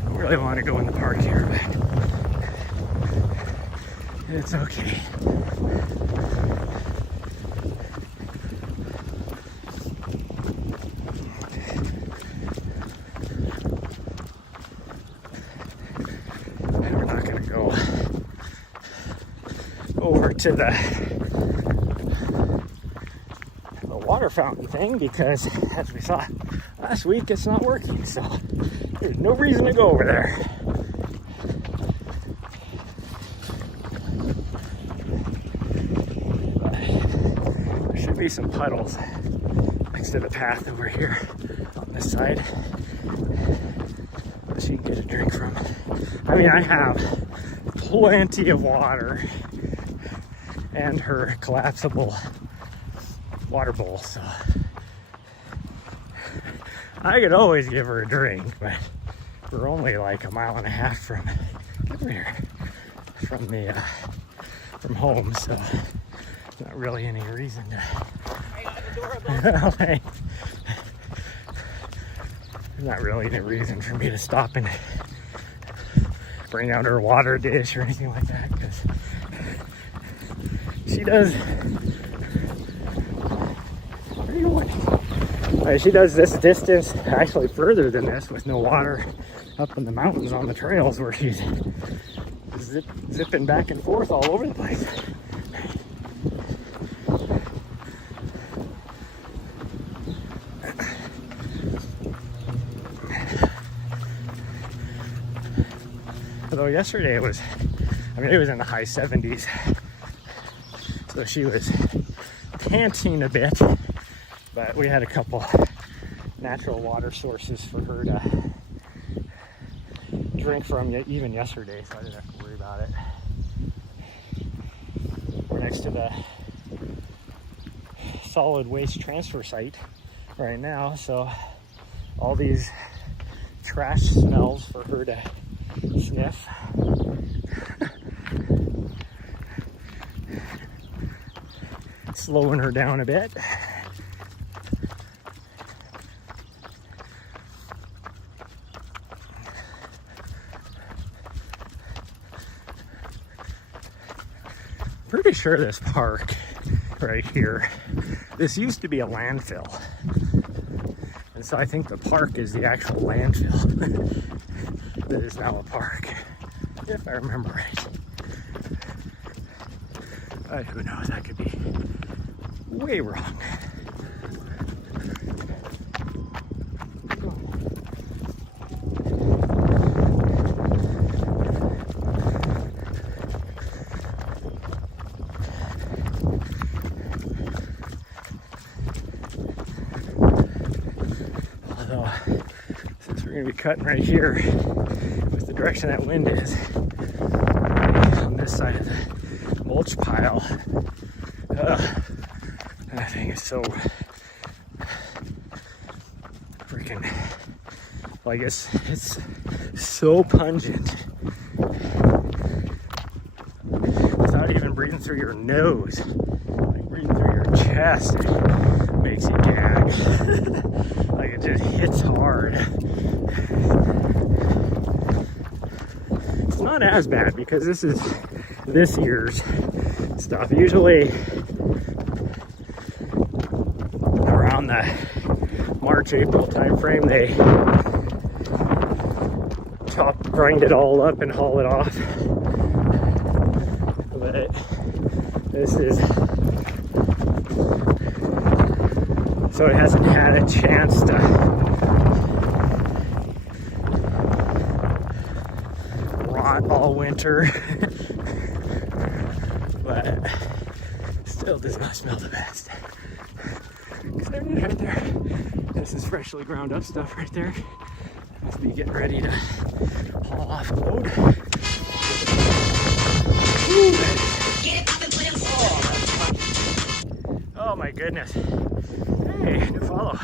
I really want to go in the park here, but it's okay. And we're not going to go over to the water fountain thing, because as we saw last week, it's not working, so there's no reason to go over there. But there should be some puddles next to the path over here on this side that you can get a drink from. I mean, I have plenty of water and her collapsible water bowl, so I could always give her a drink, but we're only like a mile and a half from here, from home, so not really any reason to. There's not really any reason for me to stop and bring out her water dish or anything like that, because she does. Where are you going? She does this distance, actually further than this, with no water up in the mountains on the trails where she's zipping back and forth all over the place. Although yesterday it was in the high 70s. So she was panting a bit, but we had a couple natural water sources for her to drink from even yesterday, so I didn't have to worry about it. We're next to the solid waste transfer site right now, so all these trash smells for her to sniff. Slowing her down a bit. Pretty sure this park right here, this used to be a landfill. And so I think the park is the actual landfill that is now a park, if I remember right. But who knows, I could be way wrong. Although, since we're going to be cutting right here with the direction that wind is, on this side of the mulch pile, that thing is so freaking, like it's so pungent without even breathing through your nose, like breathing through your chest, it makes you gag. Like it just hits hard. It's not as bad because this is this year's stuff. Usually around the March-April time frame they grind it all up and haul it off. But this is, so it hasn't had a chance to rot all winter. But still does not smell the best. Because there it is right there. This is freshly ground up stuff right there. Must be getting ready to haul off and load. Oh my goodness. Hey, new follow.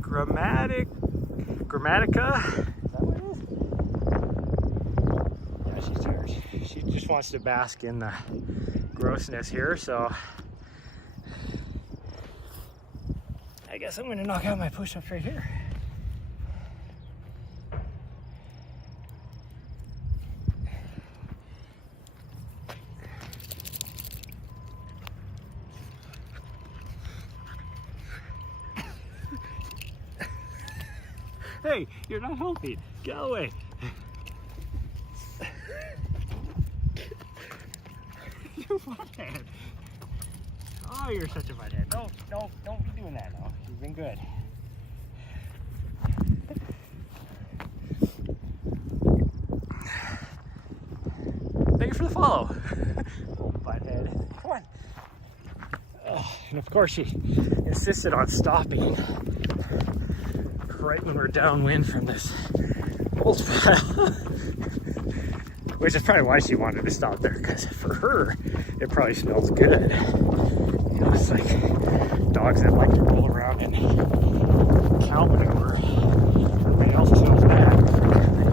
Grammatica? Is that what it is? Yeah, she's tired. She just wants to bask in the grossness here, so I guess I'm gonna knock out my push-ups right here. Hey, you're not healthy. Get out of the way. You butthead. Oh, you're such a butthead. No, don't be doing that now. You've been good. Thank you for the follow. Oh, butthead. Come on. Oh, and of course, she insisted on stopping right when we're downwind from this mulch pile. Which is probably why she wanted to stop there, because for her, it probably smells good. You know, it's like dogs that like to roll around in cow manure. Everybody else smells bad.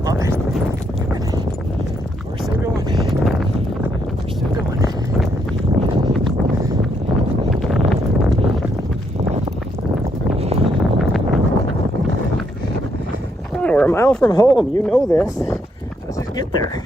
Love it. We're still going. We're still going. Come on, we're a mile from home. You know this. Let's just get there.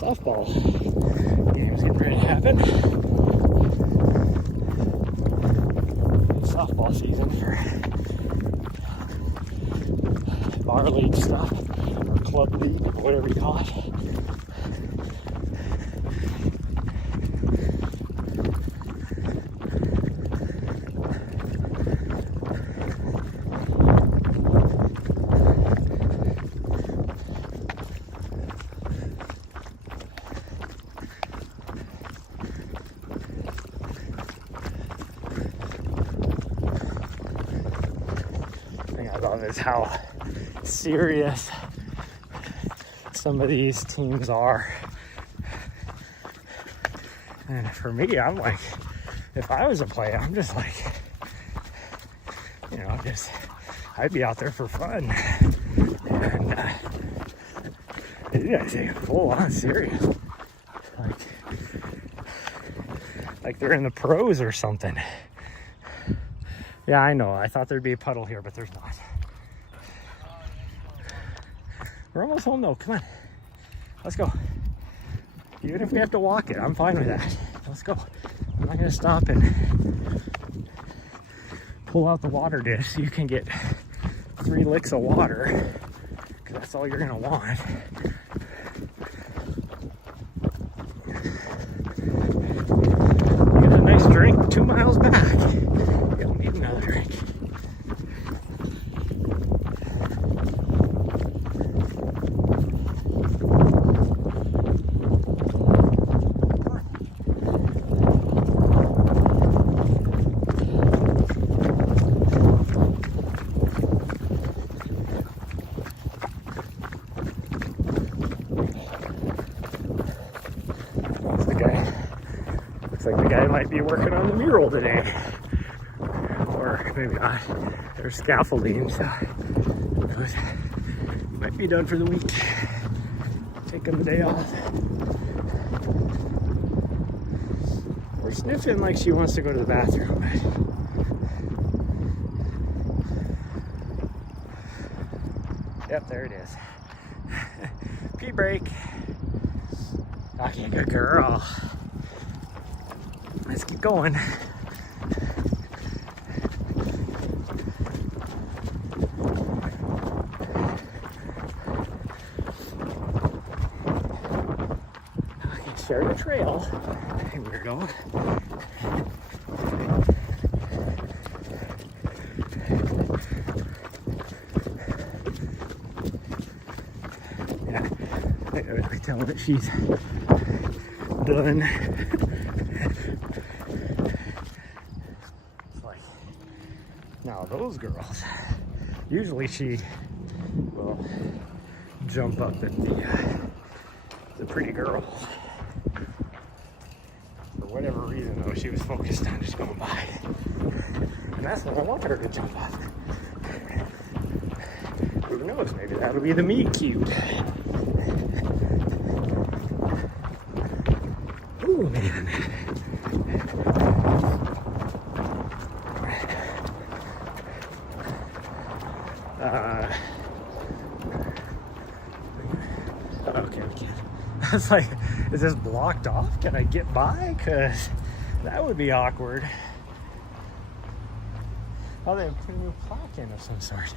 softball game's getting ready to happen. Softball season for bar league stuff, or club league, or whatever you call it. Is how serious some of these teams are. And for me, I'm like, if I was a player, I'm just like, you know, I'd be out there for fun. And you guys take full on serious. Like they're in the pros or something. Yeah, I know. I thought there'd be a puddle here, but there's not. We're almost home though. Come on. Let's go. Even if we have to walk it, I'm fine with that. Let's go. I'm not going to stop and pull out the water dish so you can get 3 licks of water, because that's all you're going to want. Get a nice drink 2 miles back. You don't need another drink. Looks like the guy might be working on the mural today. Or maybe not. There's scaffolding, so might be done for the week. Taking the day off. We're sniffing like she wants to go to the bathroom. Yep, there it is. Pee break. Okay, good girl. Let's keep going. Okay, share the trail. Hey, weirdo. Yeah, I can tell that she's done. Now those girls, usually she will jump up at the pretty girl. For whatever reason though, she was focused on just going by. And that's when I want her to jump up. Who knows, maybe that'll be the meet cute. Ooh, man. Okay, we can. I was like, is this blocked off? Can I get by? Because that would be awkward. Oh, they put a new plaque in of some sort.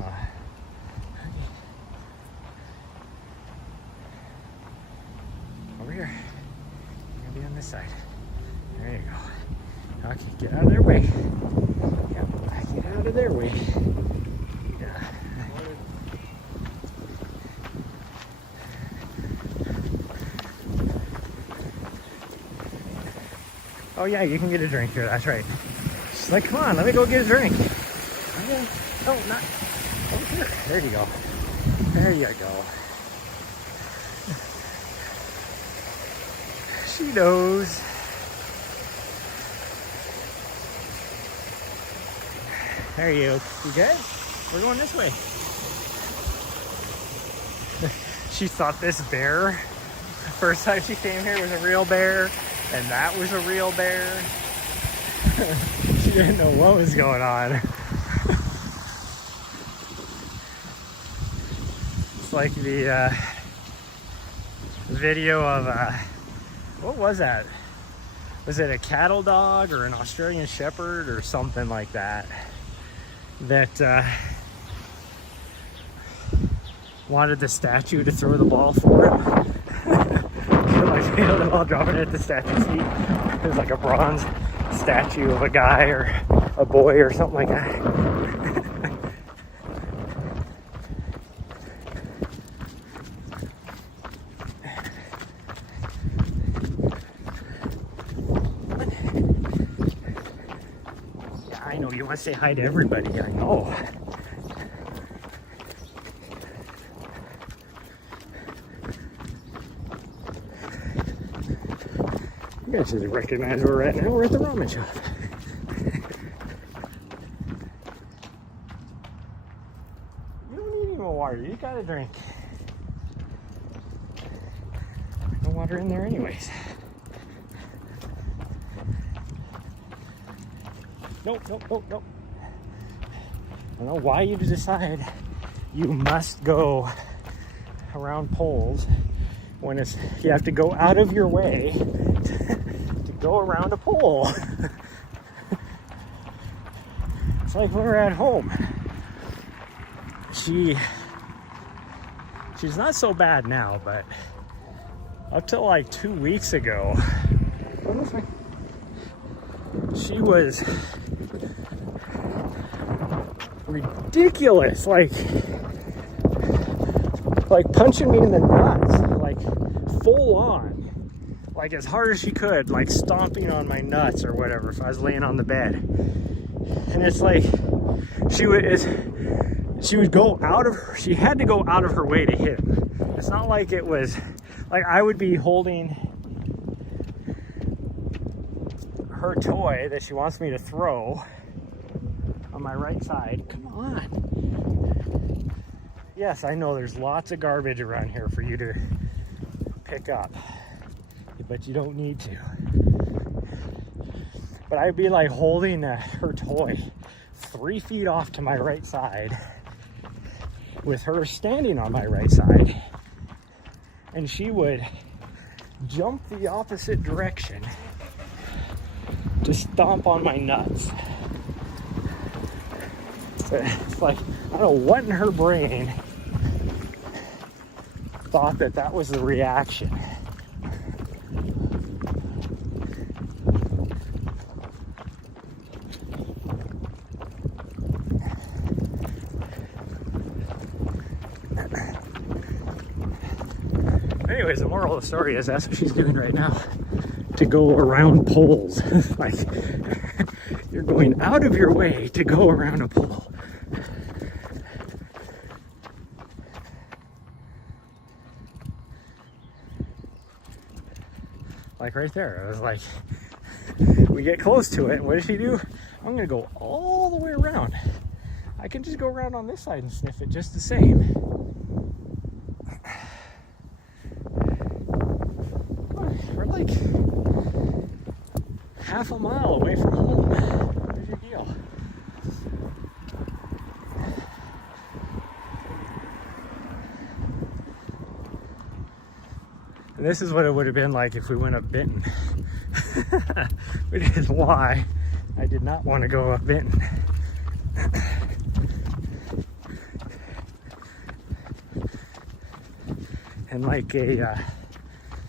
Oh, okay. Over here. I'm gonna be on this side. There you go. Okay, get out of their way. Yep, get out of their way. Yeah. Oh yeah, you can get a drink here. That's right. She's like, come on, let me go get a drink. Okay. Oh, not over here. There you go. There you go. She knows. There you go. You good? We're going this way. She thought this bear, first time she came here, was a real bear, and that was a real bear. She didn't know what was going on. It's like the video of what was that? Was it a cattle dog or an Australian Shepherd or something like that? That wanted the statue to throw the ball for him. Like, you know, the ball dropping it at the statue's feet. It was like a bronze statue of a guy or a boy or something like that. Yeah, I know you want to say hi to everybody. I know. You guys should recognize where we're at now. We're at the ramen shop. You don't need any more water. You got a drink. No water in there anyways. Nope, nope, nope, nope. I don't know why you decide you must go around poles when it's, you have to go out of your way to go around a pole. It's like when we're at home. She's not so bad now, but up till like 2 weeks ago, she was ridiculous, like punching me in the nuts, like full on, like as hard as she could, like stomping on my nuts or whatever if I was laying on the bed. And it's like she would go out of her, she had to go out of her way to hit him. It's not like it was like I would be holding her toy that she wants me to throw on my right side. Come on. Yes, I know there's lots of garbage around here for you to pick up, but you don't need to. But I'd be like holding her toy 3 feet off to my right side with her standing on my right side, and she would jump the opposite direction to stomp on my nuts. It's like, I don't know what in her brain thought that that was the reaction. Anyways, the moral of the story is that's what she's doing right now, to go around poles. Like, you're going out of your way to go around a pole. Like right there, I was like, we get close to it, what does she do? I'm gonna go all the way around. I can just go around on this side and sniff it just the same. We're like half a mile away from home. What's your deal? And this is what it would have been like if we went up Benton. Which is why I did not want to go up Benton. And like a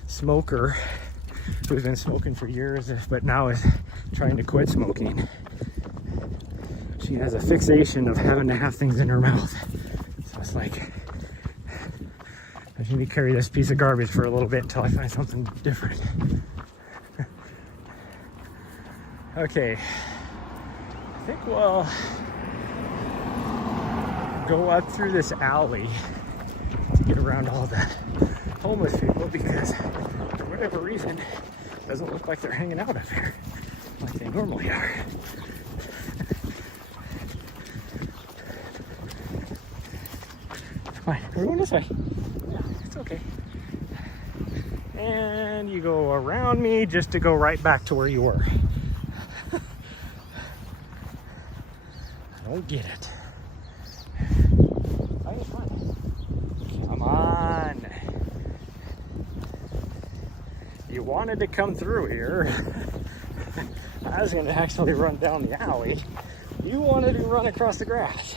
smoker who's been smoking for years but now is trying to quit smoking, she has a fixation of having to have things in her mouth. So it's like, I need to carry this piece of garbage for a little bit until I find something different. Okay, I think we'll go up through this alley to get around all the homeless people, because for whatever reason it doesn't look like they're hanging out up here like they normally are. Fine, we're going this way. Yeah, it's okay. And you go around me just to go right back to where you were. I don't get it. Come on. wanted to come through here. I was going to actually run down the alley. You wanted to run across the grass.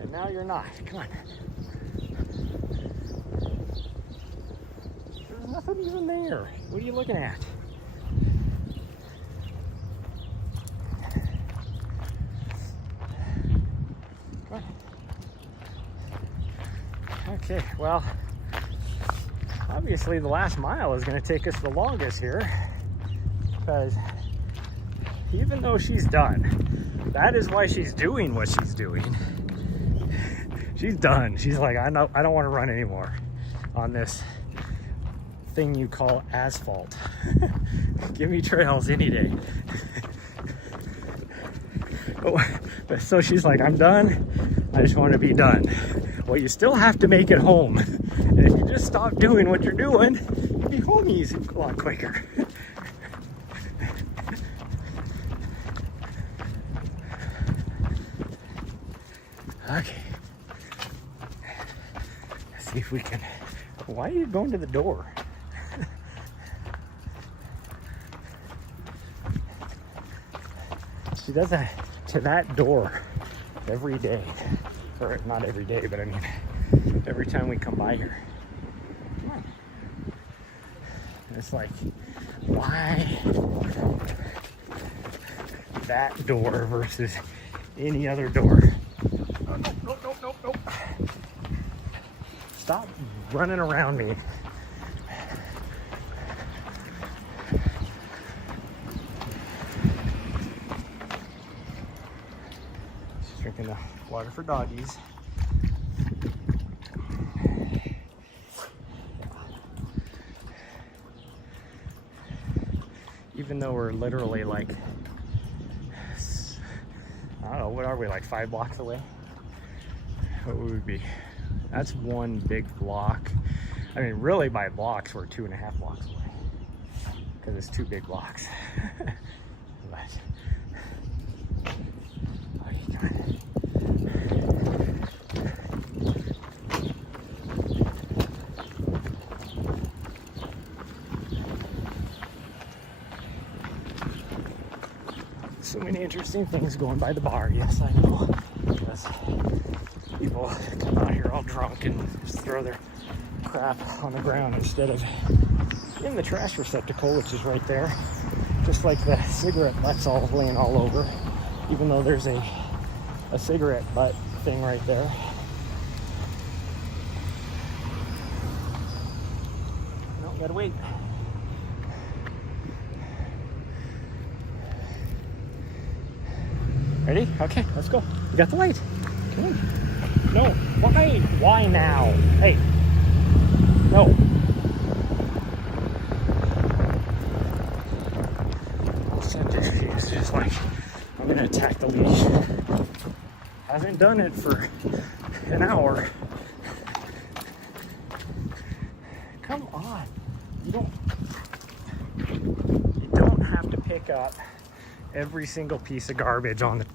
And now you're not. Come on. There's nothing even there. What are you looking at? Come on. Okay, well, obviously the last mile is going to take us the longest here, because even though she's done, that is why she's doing what she's doing. She's done. She's like, I don't want to run anymore on this thing you call asphalt. Give me trails any day. But so she's like, I'm done. I just want to be done. Well, you still have to make it home. And if you just stop doing what you're doing, you'll be home easy, a lot quicker. Okay. Let's see if we can. Why are you going to the door? She does that to that door every day. Or not every day, but I mean, every time we come by here. Come on. It's like, why that door versus any other door? Oh, nope. Stop running around me. She's drinking the water for doggies. Even though we're literally like, I don't know, what are we, like 5 blocks away? What would we be? That's one big block. I mean, really by blocks, we're 2.5 blocks away, because it's 2 big blocks. But, okay, come on. So many interesting things going by the bar. Yes, I know. Because people come out here all drunk and just throw their crap on the ground instead of in the trash receptacle, which is right there. Just like the cigarette butts all laying all over, even though there's a cigarette butt thing right there. No, gotta wait. Ready? Okay, let's go. You got the light. Come on. No, why? Why now? Hey, no. It's just like, I'm gonna attack the leash. Haven't done it for an hour. Come on. You don't have to pick up every single piece of garbage on the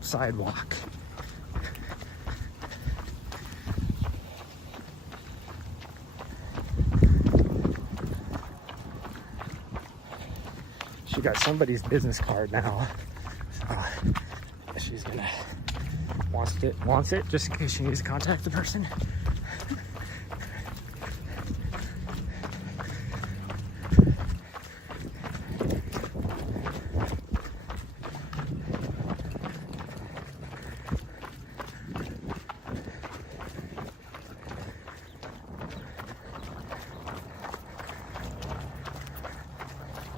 sidewalk. She got somebody's business card now. So she's gonna wants it just in case she needs to contact the person.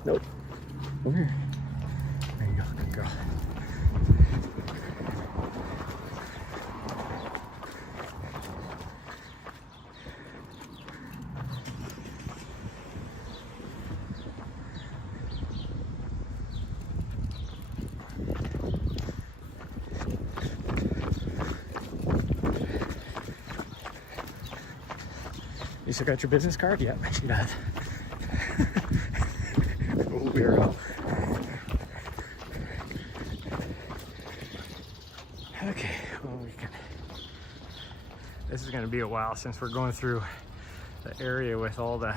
Nope. Over here. There you go. Good girl. You still got your business card? Yep, she does. Weirdo. Okay, well, this is going to be a while since we're going through the area with all the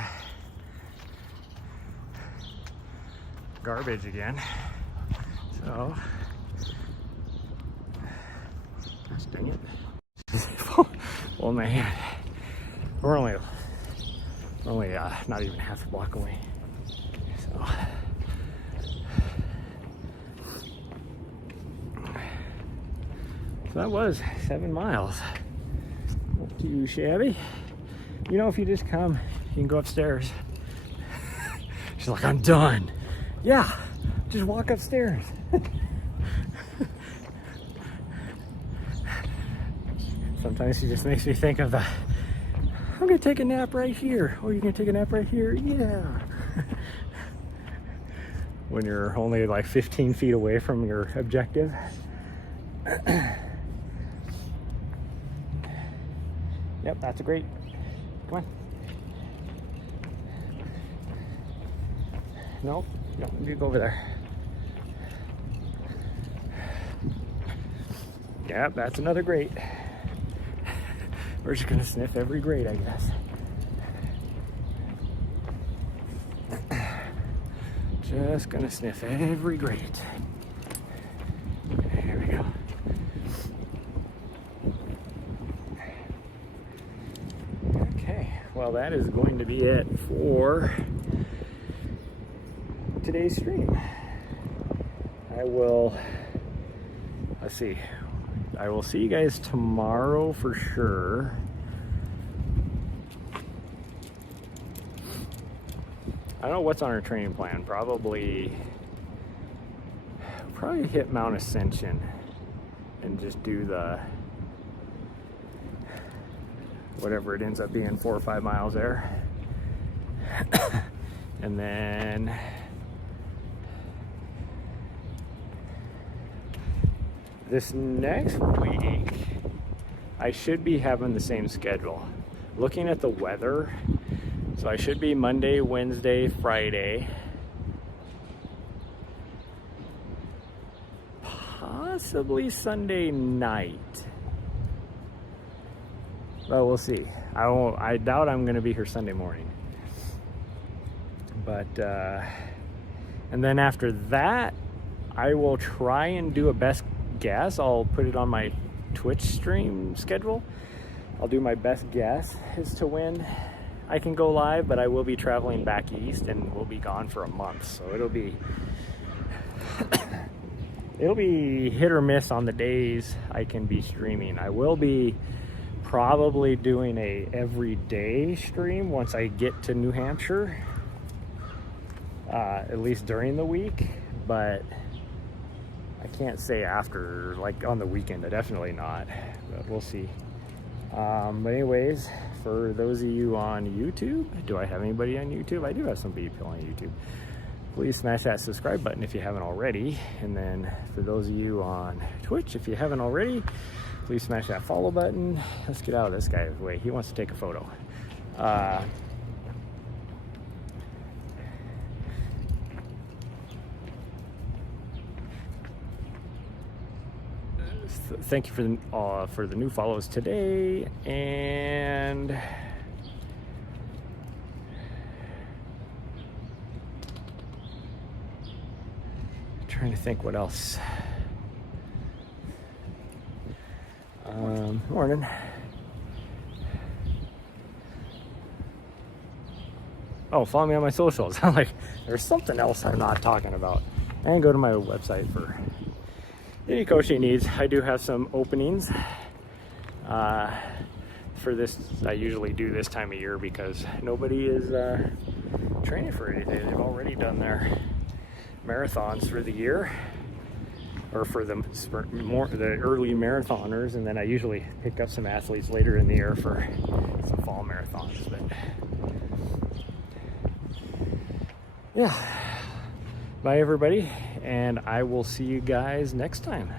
garbage again. So, gosh dang it. Oh man, we're only not even half a block away. So, that was 7 miles. Not too shabby. You know, if you just come, you can go upstairs. She's like, I'm done. Yeah, just walk upstairs. Sometimes she just makes me think of I'm gonna take a nap right here. Oh, you're gonna take a nap right here? Yeah. When you're only like 15 feet away from your objective. Yep, that's a great. Come on. No, you go over there. Yep, that's another grate. We're just gonna sniff every grate, I guess. Just gonna sniff every grate. There we go. Okay, well that is going to be it for today's stream. Let's see. I will see you guys tomorrow for sure. I don't know what's on our training plan. Probably hit Mount Ascension and just do the whatever it ends up being, 4 or 5 miles there. And then this next week, I should be having the same schedule. Looking at the weather, so I should be Monday, Wednesday, Friday. Possibly Sunday night. Well, we'll see. I doubt I'm gonna be here Sunday morning. But, and then after that, I will try and do a best guess. I'll put it on my Twitch stream schedule. I'll do my best guess as to when I can go live, but I will be traveling back east and we'll be gone for a month, so it'll be hit or miss on the days I can be streaming. I will be probably doing a everyday stream once I get to New Hampshire, at least during the week, but I can't say after, like on the weekend, definitely not, but we'll see. But anyways, for those of you on YouTube, do I have anybody on YouTube? I do have some people on YouTube. Please smash that subscribe button if you haven't already. And then for those of you on Twitch, if you haven't already, please smash that follow button. Let's get out of this guy's way. He wants to take a photo. Thank you for the new follows today, and trying to think what else. Morning. Oh, follow me on my socials. I'm like, there's something else I'm not talking about. And go to my website for any coaching needs. I do have some openings for this. I usually do this time of year because nobody is training for anything. They've already done their marathons for the year, or for the early marathoners, and then I usually pick up some athletes later in the year for some fall marathons. But yeah, bye everybody, and I will see you guys next time.